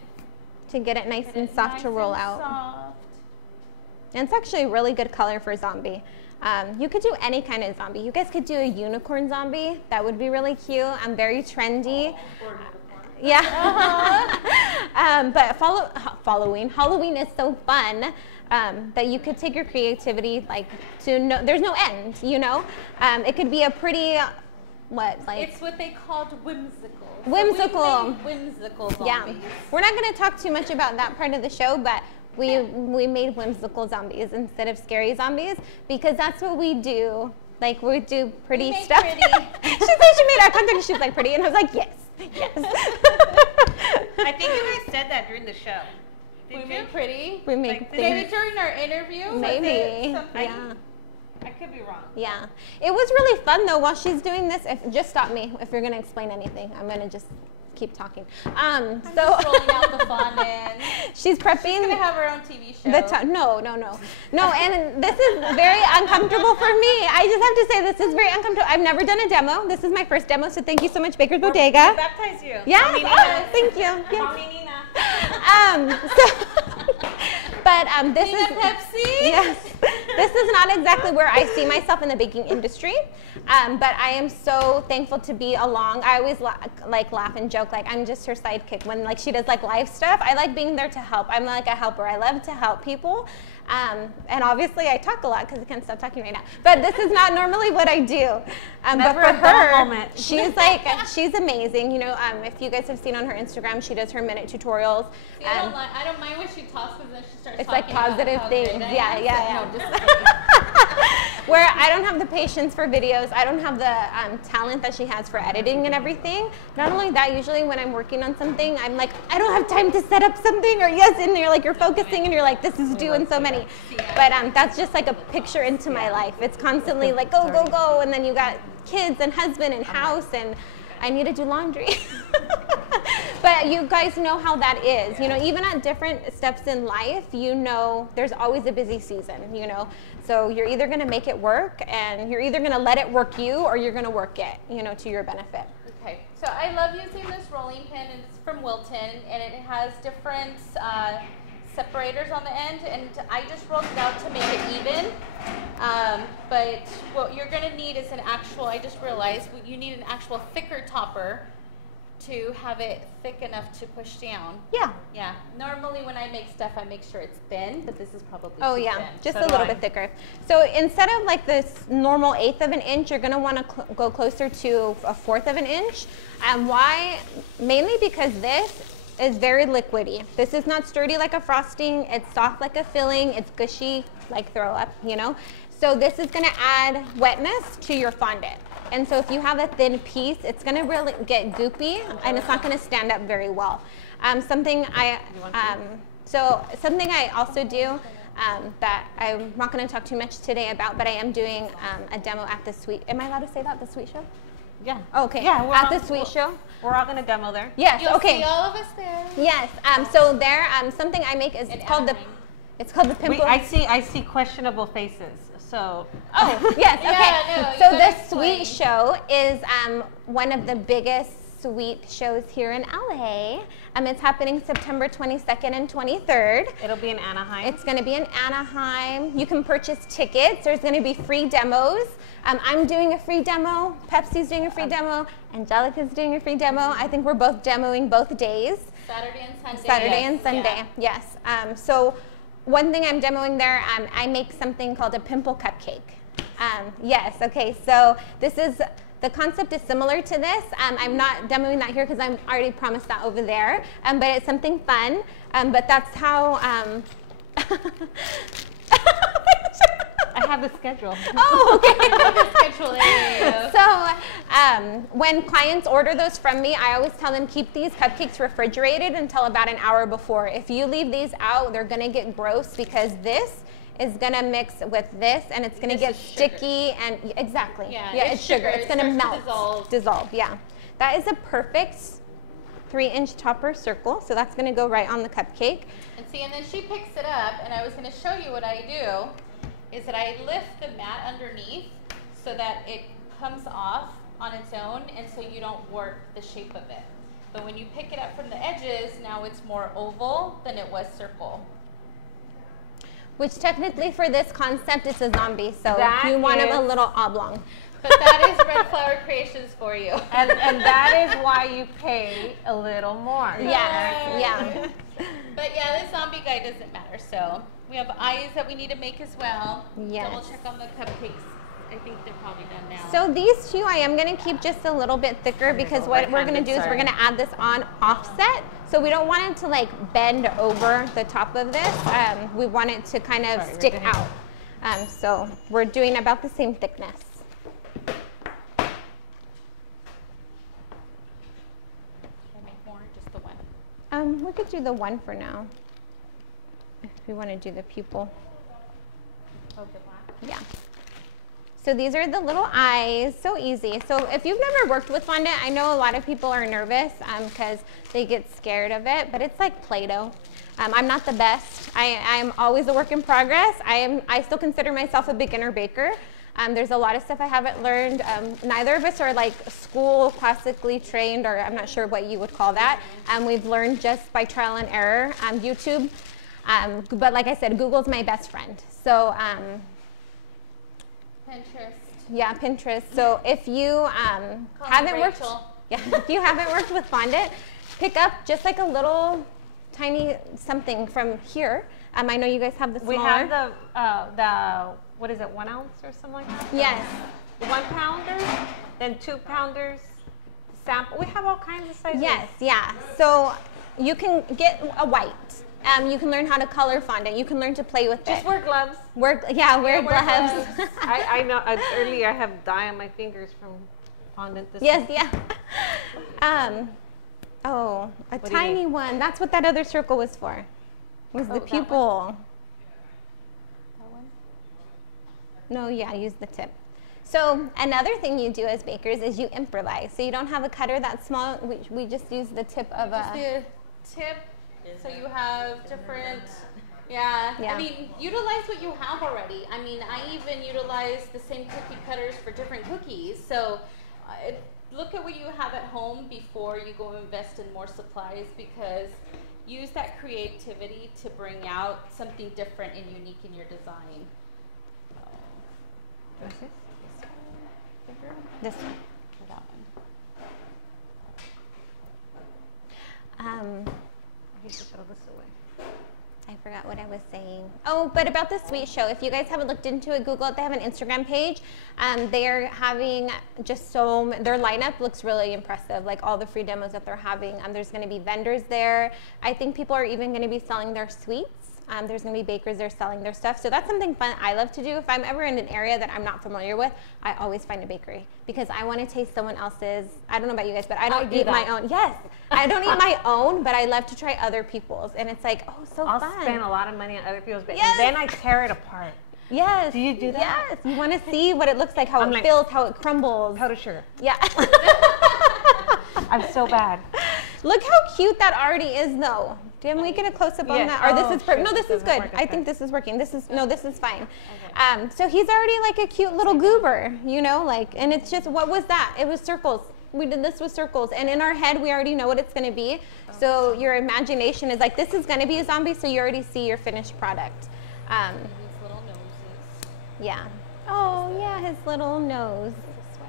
To get it nice and soft to roll out. Soft. And it's actually a really good color for zombie. You could do any kind of zombie. You guys could do a unicorn zombie. That would be really cute. I'm very trendy. Yeah. But Halloween is so fun that you could take your creativity there's no end, you know? It could be a pretty, It's what they called whimsical. Whimsical. So we made whimsical zombies. Yeah. We're not going to talk too much about that part of the show, but we made whimsical zombies instead of scary zombies because that's what we do. Like, we do pretty stuff. Pretty. She said she made eye contact. She's like, pretty. And I was like, yes. Yes. I think you guys said that during the show. We made pretty. We make Like, Maybe things. during our interview. Maybe. Something? Yeah. I could be wrong. Yeah. It was really fun though while she's doing this. Just stop me if you're gonna explain anything. I'm gonna just keep talking. I'm just rolling out the fun and she's prepping. she's gonna have her own TV show. No, and this is very uncomfortable for me. I just have to say this is very uncomfortable. I've never done a demo. This is my first demo, so thank you so much, Bakers Bodega. We baptize you. Yes, thank you. Yes. But this is Pepsi. Yes, this is not exactly where I see myself in the baking industry, but I am so thankful to be along. I always like laugh and joke like I'm just her sidekick when like she does like live stuff. I like being there to help. I'm like a helper. I love to help people, and obviously I talk a lot because I can't stop talking right now. But this is not normally what I do. But for her, she's amazing. You know, if you guys have seen on her Instagram, she does her minute tutorials. See, I don't mind when she talks because then she starts It's talking like positive about how things. great I Yeah, am. yeah. So, no, just kidding. Where I don't have the patience for videos, I don't have the talent that she has for editing and everything. Not only that, usually when I'm working on something, I'm like, I don't have time to set up something, or yes, and you're like, you're focusing and you're like, this is due in so many. But that's just like a picture into my life. It's constantly like, go, go, go, and then you got kids and husband and house, and I need to do laundry. But you guys know how that is. You know, even at different steps in life, you know, there's always a busy season, you know. So you're either going to make it work, and you're either going to let it work you, or you're going to work it, you know, to your benefit. Okay, so I love using this rolling pin. It's from Wilton, and it has different separators on the end, and I just rolled it out to make it even. But what you're going to need is an actual, I just realized, you need an actual thicker topper to have it thick enough to push down. Yeah. Yeah. Normally when I make stuff, I make sure it's thin, but this is probably Oh too yeah, thin. just So a do little I. bit thicker. So instead of like this normal 1/8 of an inch, you're gonna want to go closer to a 1/4 of an inch. Why? Mainly because this is very liquidy. This is not sturdy like a frosting. It's soft like a filling. It's gushy like throw up, you know. So this is gonna add wetness to your fondant. And so if you have a thin piece, it's gonna really get goopy, and it's not gonna stand up very well. Something I also do that I'm not gonna talk too much today about, but I am doing a demo at the Sweet. Am I allowed to say that, the Sweet Show? Yeah. Oh, okay. Yeah. We're At all- the Sweet Show. We're all gonna demo there. Yes. You'll okay. see all of us there. Yes. So there, something I make is In called the. Anaheim. It's called the pimple. I see questionable faces. So. Oh, yes, okay. Yeah, no, you So gotta the explain. Sweet Show is one of the biggest sweet shows here in LA. It's happening September 22nd and 23rd. It'll be in Anaheim. It's going to be in Anaheim. You can purchase tickets. There's going to be free demos. I'm doing a free demo. Pepsi's doing a free demo. Angelica's doing a free demo. I think we're both demoing both days. Saturday and Sunday. Saturday Yes. and Sunday, Yeah. yes. So one thing I'm demoing there, I make something called a pimple cupcake. Yes, okay, so this is, the concept is similar to this. I'm not demoing that here because I'm already promised that over there, but it's something fun, but that's how, I have the schedule. oh, okay. Scheduling. So when clients order those from me, I always tell them keep these cupcakes refrigerated until about an hour before. If you leave these out, they're gonna get gross because this is gonna mix with this, and it's gonna This get is sugar. sticky and exactly. Yeah, it's sugar. It's It gonna starts to melt, dissolve. dissolve. Yeah, that is a perfect 3-inch topper circle. So that's gonna go right on the cupcake. And see, and then she picks it up, and I was going to show you what I do, is that I lift the mat underneath so that it comes off on its own, and so you don't warp the shape of it. But when you pick it up from the edges, now it's more oval than it was circle. Which technically for this concept, it's a zombie. So That you want them a is- little oblong. But that is Red Flower Creations for you. and that is why you pay a little more. Yes, yeah. But yeah, this zombie guy doesn't matter. So we have eyes that we need to make as well. Yes. Double check on the cupcakes. I think they're probably done now. So these two I am going to keep just a little bit thicker because what we're going to do is we're going to add this on offset. So we don't want it to like bend over the top of this. We want it to kind of stick out. So we're doing about the same thickness. Should I make more? Just the one. We could do the one for now. If you want to do the pupil. Oh, the black. Yeah. So these are the little eyes, so easy. So if you've never worked with fondant, I know a lot of people are nervous because they get scared of it, but it's like Play-Doh. I'm not the best. I'm always a work in progress. I still consider myself a beginner baker. There's a lot of stuff I haven't learned. Neither of us are like school classically trained, or I'm not sure what you would call that. We've learned just by trial and error on YouTube. But like I said, Google's my best friend. So Pinterest. yeah, Pinterest. So if you haven't worked, if you haven't worked with fondant, pick up just like a little tiny something from here. I know you guys have the smaller. We have the what is it, 1 ounce or something like that? Yes. 1 pounder, then 2 pounders. Sample. We have all kinds of sizes. Yes, yeah. So you can get a white. You can learn how to color fondant. You can learn to play with it. Just wear gloves. Wear gloves. I know. Earlier, I have dye on my fingers from fondant. Yes, yeah. Oh, a tiny one. That's what that other circle was for. Was the pupil. That one? No, yeah, use the tip. So another thing you do as bakers is you improvise. So you don't have a cutter that small. We just use the tip of Just a. the tip. So you have different, yeah. I mean, utilize what you have already. I mean, I even utilize the same cookie cutters for different cookies. So look at what you have at home before you go invest in more supplies, because use that creativity to bring out something different and unique in your design. This one. Or that one. I hate to throw this away. I forgot what I was saying. Oh, but about the sweet show, if you guys haven't looked into it, Google it. They have an Instagram page. They're having just their lineup looks really impressive, like all the free demos that they're having. There's going to be vendors there. I think people are even going to be selling their sweets. There's going to be bakers there selling their stuff. So that's something fun I love to do. If I'm ever in an area that I'm not familiar with, I always find a bakery because I want to taste someone else's. I don't know about you guys, but I don't eat my own. Yes, I don't eat my own, but I love to try other people's. And it's like, oh, so I'll fun. I'll spend a lot of money on other people's bakes, Yes. and then I tear it apart. Yes. Do you do that? Yes. You want to see what it looks like, how it feels, how it crumbles. Powdered sugar. Yeah. I'm so bad. Look how cute that already is, though. Can we get a close-up on that? Or this is no, this is good. I think this is working. This is fine. Okay. So he's already like a cute little goober, you know, like, and it's just, what was that? It was circles. We did this with circles, and in our head, we already know what it's going to be. So your imagination is like, this is going to be a zombie, so you already see your finished product. These little noses. Yeah. Oh, yeah, his little nose. This way.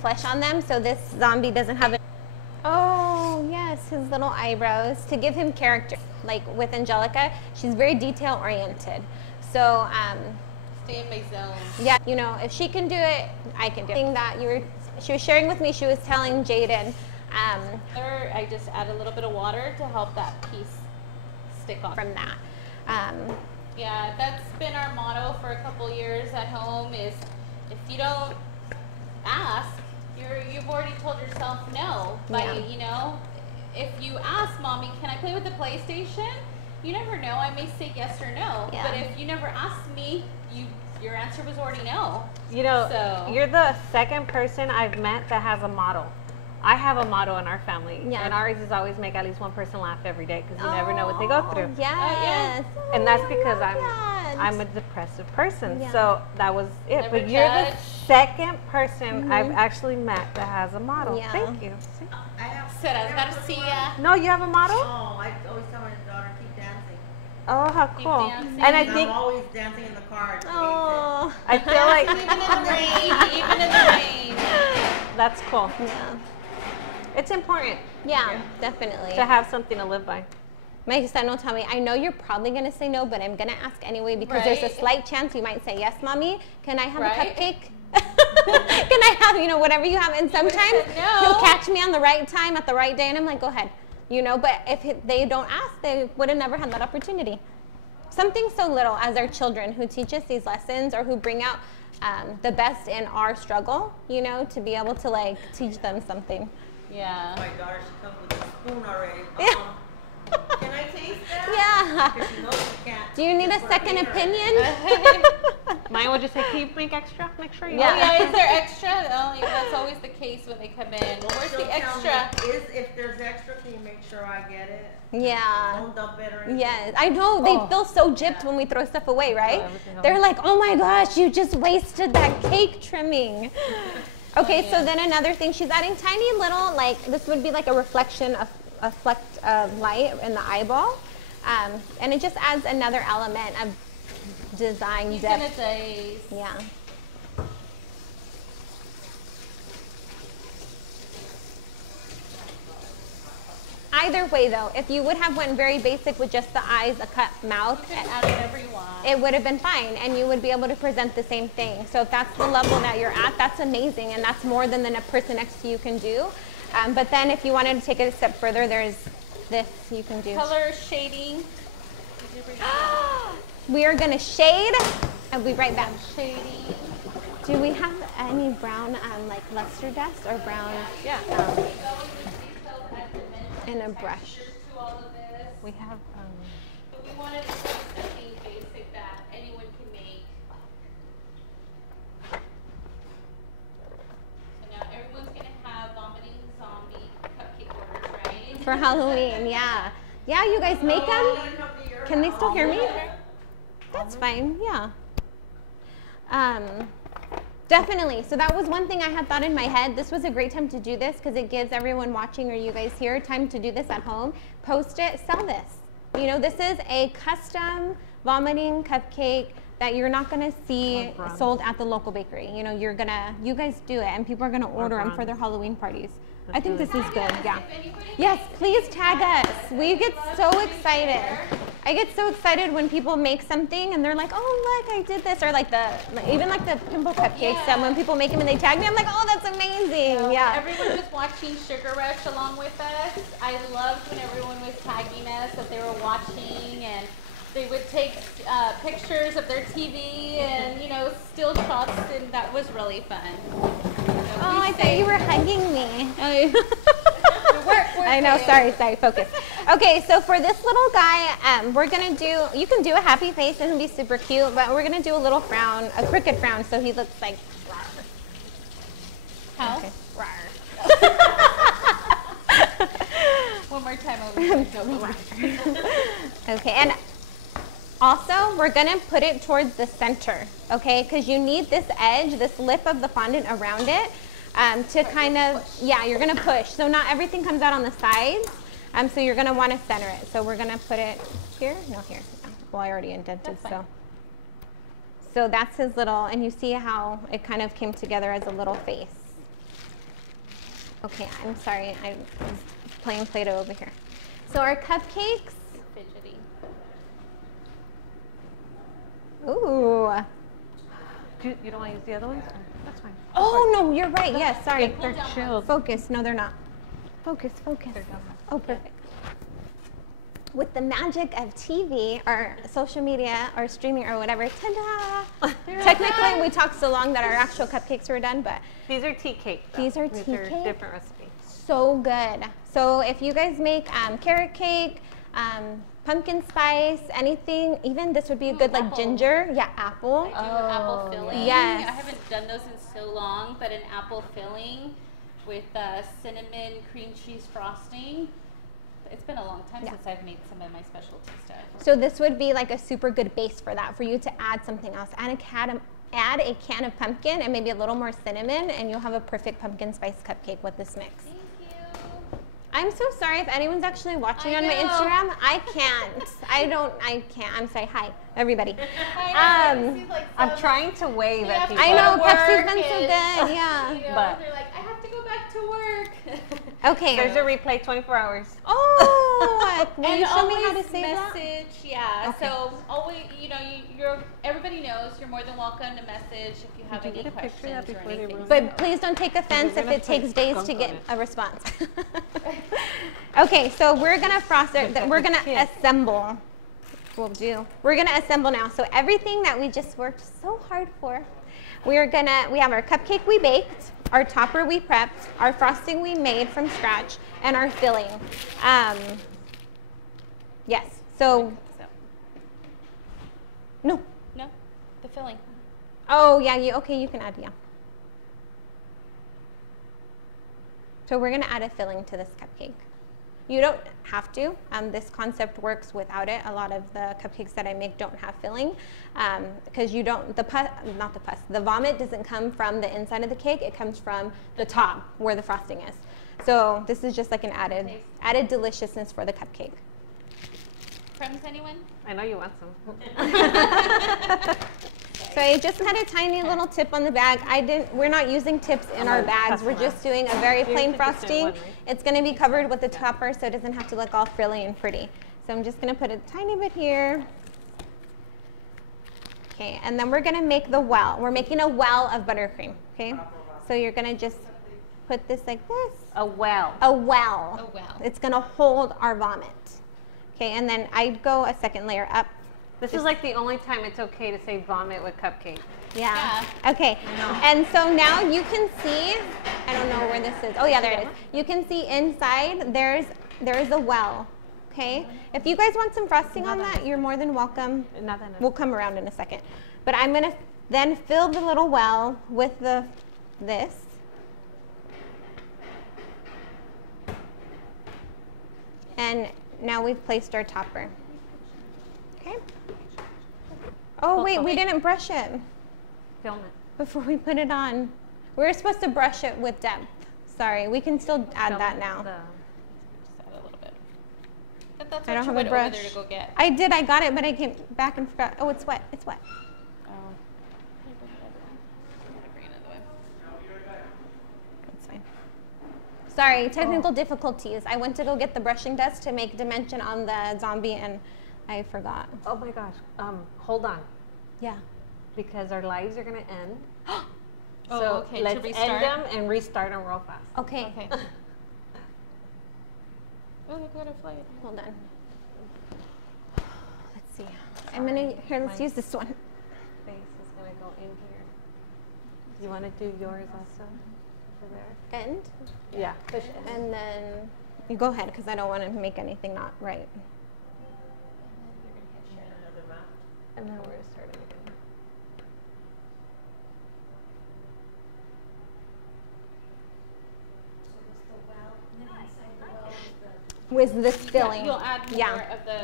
Flesh on them, so this zombie doesn't have a. Oh, yes, his little eyebrows to give him character. Like with Angelica, she's very detail oriented. So, Stay in my zone. yeah, you know, if she can do it, I can do it. That she was sharing with me, she was telling Jaden. I just add a little bit of water to help that piece stick on. From that. Yeah, that's been our motto for a couple years at home is if you don't ask, you've already told yourself no. But, you know, if you ask, Mommy, can I play with the PlayStation? You never know. I may say yes or no. Yeah. But if you never asked me, your answer was already no. You know, So- you're the second person I've met that has a motto. I have a motto in our family, and ours is always make at least one person laugh every day because you never know what they go through. Yes. And that's Oh, I because love that. I'm a depressive person, Yeah. so that was it. Never But you're the judge. second person I've actually met that has a motto. Yeah. Thank you. See? I have. Sarah's Garcia. No, you have a motto? Oh, I always tell my daughter keep dancing. Oh, how Keep cool! dancing. And I And think I'm always dancing in the car. She hates Oh. I feel like Even in the rain. Even in the rain. that's cool. Yeah. It's important Yeah, definitely. to have something to live by. My son will tell me, I know you're probably going to say no, but I'm going to ask anyway because there's a Right. slight chance you might say, yes, Mommy, can I have Right. a cupcake? Can I have, you know, whatever you have? And sometimes said no. he'll catch me on the right time at the right day, and I'm like, go ahead. You know, but if they don't ask, they would have never had that opportunity. Something so little as our children who teach us these lessons or who bring out the best in our struggle, you know, to be able to like teach them something. Yeah. My daughter, she comes with a spoon already. Yeah. Can I taste that? Yeah. Because you know you can't. Do you need a just second prepare it. opinion? Mine will just say, can you make extra? Make sure you Yeah. Oh, yeah, is there extra? Oh, yeah, that's always the case when they come in. Well, where's So the tell me, extra? if there's extra, can you make sure I get it? Yeah. Don't dump it or anything? Yes, I know. They Oh. feel so gypped when we throw stuff away, right? everything else. They're like, oh my gosh, you just wasted that cake trimming. Okay, Oh, so yeah. then another thing, she's adding tiny little, like, this would be like a reflection of a flecked light in the eyeball. And it just adds another element of design He's depth. gonna daze. Yeah. Either way though, if you would have went very basic with just the eyes, a cut mouth, You can add whatever you want. it would have been fine and you would be able to present the same thing. So if that's the level that you're at, that's amazing and that's more than the person next to you can do. But then if you wanted to take it a step further, there's this you can do. Color shading. Did you bring We are gonna shade and we'll be right back. shading? Do we have any brown like luster dust or brown Yeah. in a brush? To all of this. We have, But we wanted to do something basic that anyone can make. So now everyone's gonna have vomiting zombie cupcake orders, right? For Halloween, yeah. Yeah, you guys make them? Can they still hear me? That's fine, yeah. Definitely. So that was one thing I had thought in my head. This was a great time to do this because it gives everyone watching or you guys here time to do this at home. Post it, sell this. You know, this is a custom vomiting cupcake that you're not going to see sold at the local bakery. You know, you guys do it and people are going to order them for their Halloween parties. I think this is good, yeah. Yes, please tag us. We get so excited. I get so excited when people make something and they're like, oh look, I did this, or like even like the pimple cupcakes. That when people make them and they tag me, I'm like, oh, that's amazing. Yeah. Everyone was watching Sugar Rush along with us. I loved when everyone was tagging us that they were watching and they would take pictures of their TV and, you know, still shots, and that was really fun. Oh, I thought you were hugging me. We're I know, sorry, focus. Okay, so for this little guy, we're gonna do, you can do a happy face and it'll be super cute, but we're gonna do a little frown, a crooked frown, so he looks like rawr. How? Okay. One more time over. Okay, and also we're gonna put it towards the center, okay? Because you need this edge, this lip of the fondant around it to kind of, yeah, you're gonna push. So not everything comes out on the sides, so you're gonna wanna center it. So we're gonna put it here, no, here. Well, I already indented, so. So that's his little, and you see how it kind of came together as a little face. Okay, I'm sorry, I was playing Play-Doh over here. So our cupcakes, Fidgety. ooh. you don't want to use the other ones? That's fine. Oh, no, you're right. Yes, sorry. They're chilled. Focus. No, they're not. Focus, focus. Oh, perfect. With the magic of TV or social media or streaming or whatever, ta-da! Technically, we talked so long that our actual cupcakes were done, but These are tea cake. though. These are These tea are cake? different recipes. so good. So if you guys make carrot cake, pumpkin spice, anything, even this would be a good like apple. ginger. Yeah, apple. I do an apple filling. yes. I haven't done those in so long, but an apple filling with cinnamon cream cheese frosting. It's been a long time Yeah. since I've made some of my specialty stuff. So this would be like a super good base for that, for you to add something else. Add a can of pumpkin and maybe a little more cinnamon, and you'll have a perfect pumpkin spice cupcake with this mix. Thank you. I'm so sorry if anyone's actually watching I on my know. Instagram. I can't. I can't. I'm sorry. Hi, everybody. I know, Um, this is like I'm some- trying to wave they at have to people. I go know to Pepsi's work been so and, good. Yeah. You know, But- they're like, I have to go back to work. Okay. There's a replay 24 hours. Oh, will And you show me how always to save that? message, yeah. Okay. So always, you know, you're everybody knows you're more than welcome to message if you have Did you any get a picture of that questions or before they anything. ruined But please don't take offense if gonna it takes put days gunk to on get it. a response. Okay, so we're gonna frost it. We're gonna assemble. We're gonna assemble now. So everything that we just worked so hard for, we have our cupcake we baked, our topper we prepped, our frosting we made from scratch, and our filling. Yes. So, no. No, the filling. Oh, yeah, okay, you can add, yeah. So we're gonna add a filling to this cupcake. You don't have to. This concept works without it. A lot of the cupcakes that I make don't have filling because you don't, the vomit doesn't come from the inside of the cake. It comes from the top where the frosting is. So this is just like an added deliciousness for the cupcake. Crumbs, anyone? I know you want some. So I just had a tiny little tip on the bag. We're not using tips in our bags. We're just doing a very plain frosting. It's going to be covered with the topper so it doesn't have to look all frilly and pretty. So I'm just going to put a tiny bit here. Okay, and then we're going to make the well. We're making a well of buttercream, okay? So you're going to just put this like this. A well. A well. A well. It's going to hold our vomit. Okay, and then I'd go a second layer up. This is like the only time it's okay to say vomit with cupcake. Yeah. Okay. And so now you can see, I don't know where this is. Oh yeah, there it is. You can see inside there is a well. Okay. If you guys want some frosting on that, you're more than welcome. We'll come around in a second. But I'm gonna then fill the little well with this. And now we've placed our topper. Okay. Oh wait, we didn't brush it. Film it. Before we put it on. We were supposed to brush it with depth. Sorry, we can still add that now. Just add a little bit. But that's I don't what you have a went brush. over there to go get. I did, I got it, but I came back and forgot. Oh, it's wet, it's wet. Oh. Bring it another way. That's fine. Sorry, technical difficulties. I went to go get the brushing dust to make dimension on the zombie and I forgot. Oh my gosh. Hold on. Yeah. Because our lives are going to end. Oh, So okay, let's to restart. end them and restart them real fast. Okay. Okay. Oh, look what a flight. Hold on. Let's see. I'm gonna, here, let's use this one. Face is going to go in here. You want to do yours also? For there? End. Yeah. Push it. And then you go ahead because I don't want to make anything not right. And then we're going to start it again. With this filling. You'll add more of the.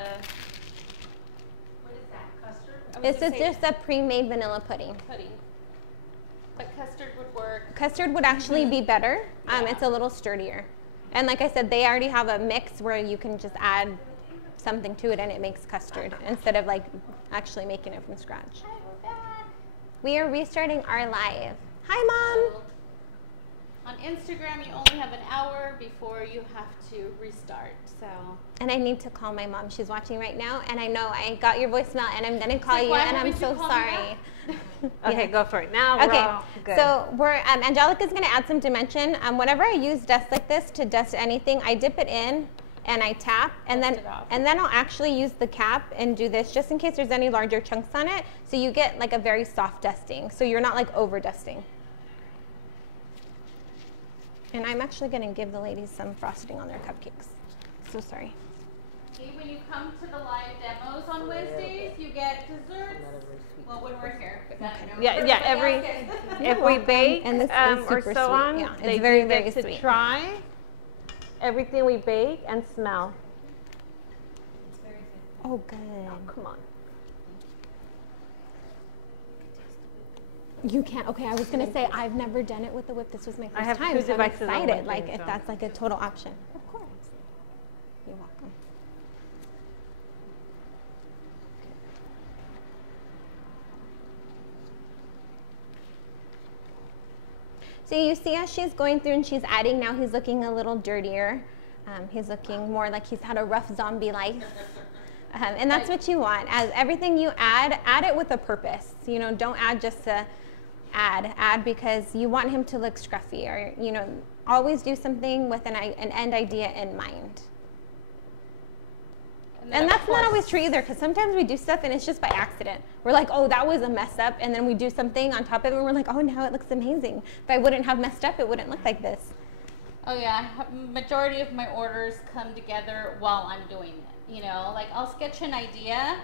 What is that? Custard? This is just a pre-made vanilla pudding. But custard would work. Custard would actually be better. It's a little sturdier. And like I said, they already have a mix where you can just add something to it and it makes custard instead of like actually making it from scratch. Hi, we're back. We are restarting our live. Hi, Mom. On Instagram, you only have an hour before you have to restart. So. And I need to call my mom. She's watching right now, and I know I got your voicemail, and I'm gonna call you, and I'm so sorry. Okay, go for it. Now Okay, we're all good. so we're Angelica's gonna add some dimension. Whenever I use dust like this to dust anything, I dip it in and I tap, and then I'll actually use the cap and do this just in case there's any larger chunks on it, so you get like a very soft dusting, so you're not like over dusting. And I'm actually going to give the ladies some frosting on their cupcakes. So sorry. Okay, when you come to the live demos on Wednesdays, you get desserts. Well, when we're here. But not, you know, Yeah, every if we bake and this is or super so sweet. on, Yeah, it's they very, do very get to sweet. try everything we bake and smell. Oh, good. Oh, come on. You can't. Okay, I was gonna say I've never done it with the whip. This was my first I have time, 2 so I'm devices on excited. whipping, Like if so. that's like a total option. Of course. You're welcome. So you see as she's going through and she's adding, now he's looking a little dirtier. He's looking more like he's had a rough zombie life. And that's what you want. As everything you add it with a purpose. You know, don't add just to add because you want him to look scruffy, or, you know, always do something with an end idea in mind. And that's not always true either, because sometimes we do stuff and it's just by accident. We're like, oh, that was a mess up, and then we do something on top of it and we're like, oh, now it looks amazing. If I wouldn't have messed up, it wouldn't look like this. Oh yeah, majority of my orders come together while I'm doing it. you know, like I'll sketch an idea,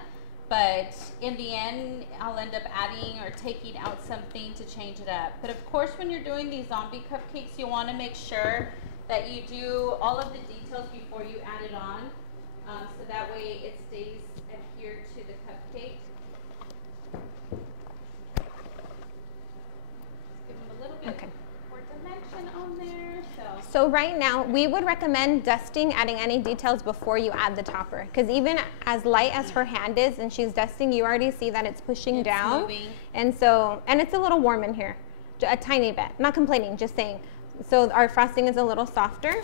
but in the end, I'll end up adding or taking out something to change it up. But of course, when you're doing these zombie cupcakes, you want to make sure that you do all of the details before you add it on, so that way it stays adhered to the cupcake. Give them a little bit more dimension on there. So right now, we would recommend dusting, adding any details before you add the topper. Because even as light as her hand is and she's dusting, you already see that it's pushing down. Moving. And so, and it's a little warm in here, a tiny bit. Not complaining, just saying. So our frosting is a little softer.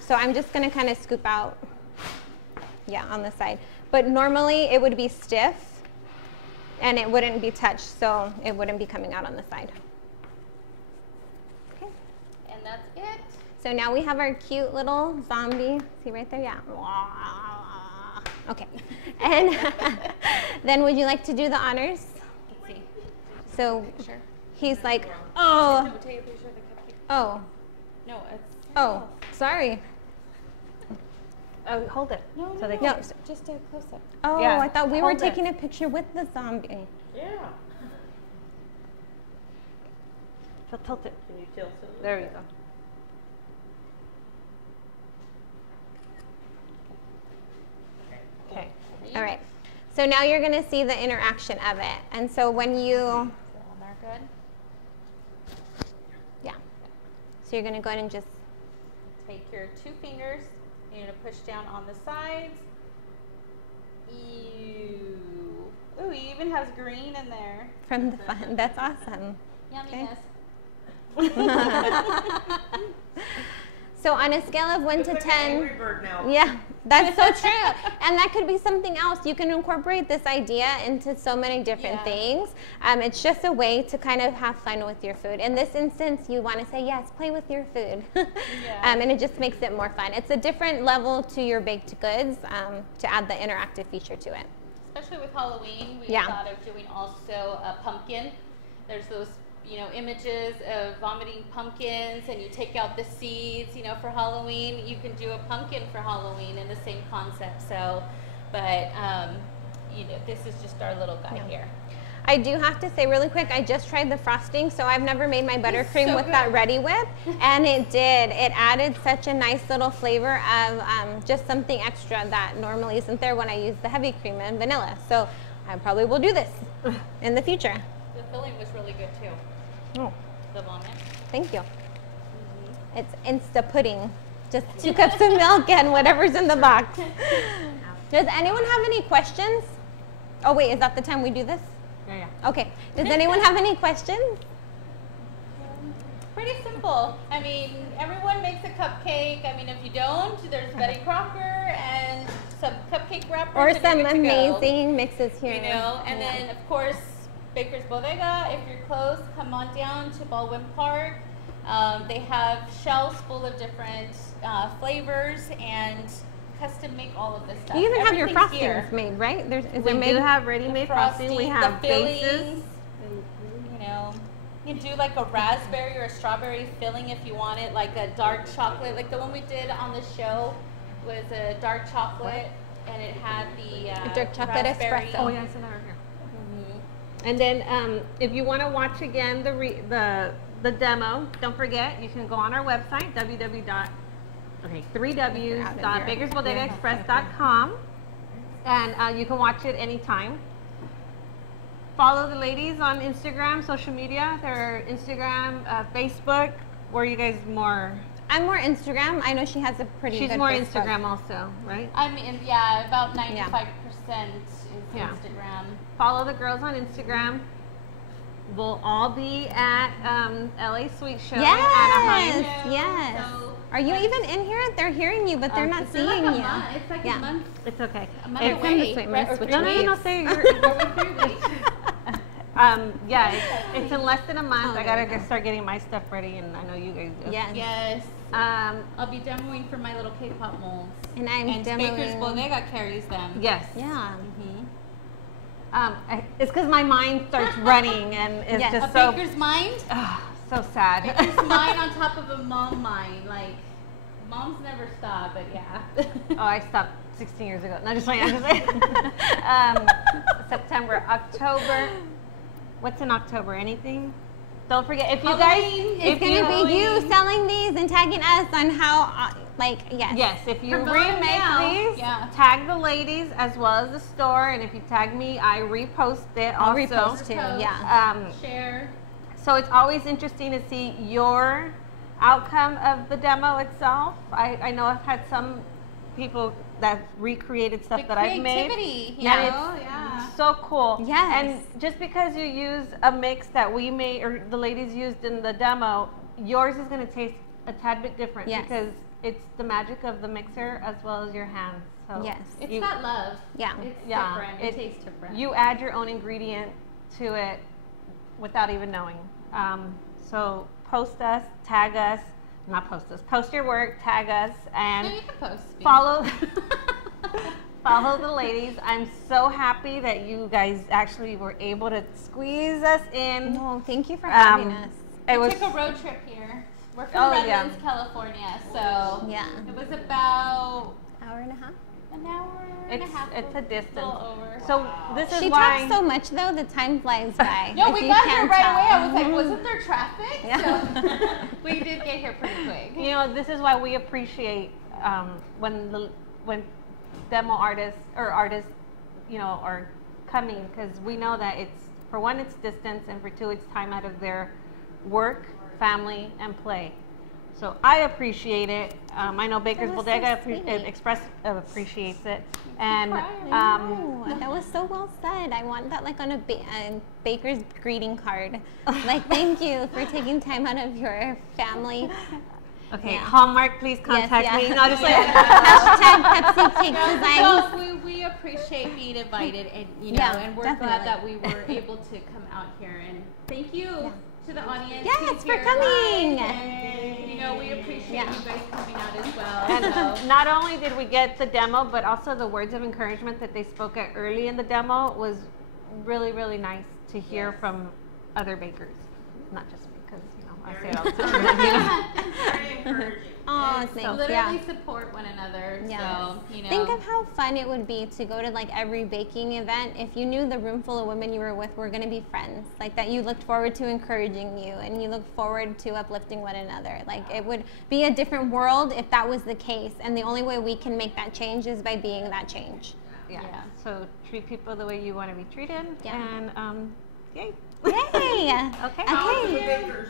So I'm just gonna kind of scoop out, yeah, on the side. But normally it would be stiff and it wouldn't be touched, so it wouldn't be coming out on the side. Okay. And that's it. So now we have our cute little zombie. See right there? Yeah. Okay. And then would you like to do the honors? Let's see. So Sure. he's like, oh, No, take a picture of the cupcake. oh, No, it's. oh, sorry. Oh, hold it. No, So they No. can- Just a close up. Oh, Yeah, I thought we were hold it. taking a picture with the zombie. Yeah. So tilt it. Can you tilt it? There you go. Okay. All right. So now you're going to see the interaction of it. And so when you, Is that on there good? yeah. So you're going to go ahead and just, Take your 2 fingers. You're going to push down on the sides. Ew. Ooh, he even has green in there. from the fun. That's awesome. Yumminess. So on a scale of 1 It's to like an 10. Angry Bird now. Yeah, that's so true. And that could be something else. You can incorporate this idea into so many different Yeah. things. It's just a way to kind of have fun with your food. In this instance, you want to say, yes, play with your food. And it just makes it more fun. It's a different level to your baked goods to add the interactive feature to it. Especially with Halloween, we Yeah. thought of doing also a pumpkin. There's those, you know, images of vomiting pumpkins, and you take out the seeds, you know, for Halloween. You can do a pumpkin for Halloween in the same concept. So, but, you know, this is just our little guy here. I do have to say really quick, I just tried the frosting, so I've never made my buttercream so with good. that Ready Whip, and it did. It added such a nice little flavor of just something extra that normally isn't there when I use the heavy cream and vanilla. So I probably will do this in the future. The filling was really good too. Oh, The vomit. thank you. It's Insta pudding. Just 2 cups of milk and whatever's in the box. Does anyone have any questions? Oh wait, is that the time we do this? Yeah. Okay. Does anyone have any questions? Pretty simple. I mean, everyone makes a cupcake. I mean, if you don't, there's Betty Crocker and some cupcake wrappers. Or and some you're good to go. amazing mixes here. You know, and Yeah. then of course, Bakers Bodega. If you're close, come on down to Baldwin Park. They have shelves full of different flavors and custom make all of this stuff. You even have your Everything's frostings here. made, right? Is We it made? do have ready-made frosting. We have the bases. fillings. You know, you can do like a raspberry or a strawberry filling if you want it, like a dark chocolate, like the one we did on the show was a dark chocolate, and it had the dark chocolate raspberry. espresso. Oh yeah, I said that right here. Mhm. And then if you want to watch again the demo, don't forget you can go on our website www.bakersbodegaexpress.com, and you can watch it anytime. Follow the ladies on Instagram, social media. Their Instagram, Facebook. Where are you guys more? I'm more Instagram. I know she has a pretty She's good more Facebook. Instagram also, right? I mean, yeah, about 95% is Yeah. Instagram. Follow the girls on Instagram. We'll all be at LA Sweet Show in Anaheim. Yes, yes. So, Are you even in here? They're hearing you, but they're not it's like seeing a you. month. It's like Yeah. a month. It's okay. A month It's- Come this away. way, Right, Miss, or which No, three no, no, weeks. say you're. Or 3 weeks. Yeah, it's in less than a month. Oh, I there gotta we go. start getting my stuff ready, and I know you guys do. Yes. Yes. Um, I'll be demoing for my little K-pop molds. And I'm And Bakers demoing. Bodega carries them. yes. Yeah. It's because my mind starts running, and it's Yes. A just so baker's mind? so sad. Baker's mind on top of a mom mind. Like, Moms never stop, but yeah. Oh, I stopped 16 years ago. No, just saying. September, October. What's in October? Anything? Don't forget, if you Halloween. guys, It's going to be you selling these and tagging us on how, yes. Yes, if you Promote 'em remake now. these, Yeah. tag the ladies as well as the store, and if you tag me, I repost it I'll also. repost too, yeah. Share. So it's always interesting to see your outcome of the demo itself. I know I've had some people that recreated stuff The that I've made. creativity, you And know? it's Yeah. so cool. Yes. And just because you use a mix that we made or the ladies used in the demo, yours is going to taste a tad bit different Yes. because it's the magic of the mixer as well as your hands. So Yes. It's that love. Yeah. It's Yeah, different. It tastes different. You add your own ingredient to it without even knowing. So post us, tag us, not post us, post your work, tag us, and No, you can post me. follow follow the ladies. I'm so happy that you guys actually were able to squeeze us in. No, thank you for having us. It We was took a road trip here. We're from Oh, yeah. Redlands, California, so Yeah. it was about Hour and a half. an hour and a half. it's a distance. little over. So this is She why talks so much though, the time flies by. No, if we you got here can't right tell. away. I was like, wasn't there traffic? Yeah. So we did get here pretty quick. you know, this is why we appreciate when demo artists or artists, you know, are coming, because we know that it's, for one, it's distance, and for two, it's time out of their work, family, and play. So I appreciate it. I know Bakers was so Bodega sweet. Express appreciates it, and Oh, that was so well said. I want that like on a baker's greeting card. Like, thank you for taking time out of your family. okay, Yeah. Hallmark, please contact yeah. me. No, just like Hashtag Pepsi Cake Designs. So we appreciate being invited, and you know, Yeah, and we're definitely. glad that we were able to come out here. And thank you to the audience. Yes, who's for here coming. live. And, you know, we appreciate Yeah. you guys coming out as well. And So. not only did we get the demo, but also the words of encouragement that they spoke at early in the demo was really, really nice to hear from other bakers. Not just me, because, you know, I say it all the time. Very encouraging. Oh, So thanks. literally Yeah. support one another. Yes. So, you know. Think of how fun it would be to go to like every baking event if you knew the room full of women you were with were going to be friends. Like that you looked forward to encouraging you and you looked forward to uplifting one another. Like it would be a different world if that was the case. And the only way we can make that change is by being that change. Yeah. Yeah. So treat people the way you want to be treated. Yeah. And yay. Yay! Okay. Okay. Bakers.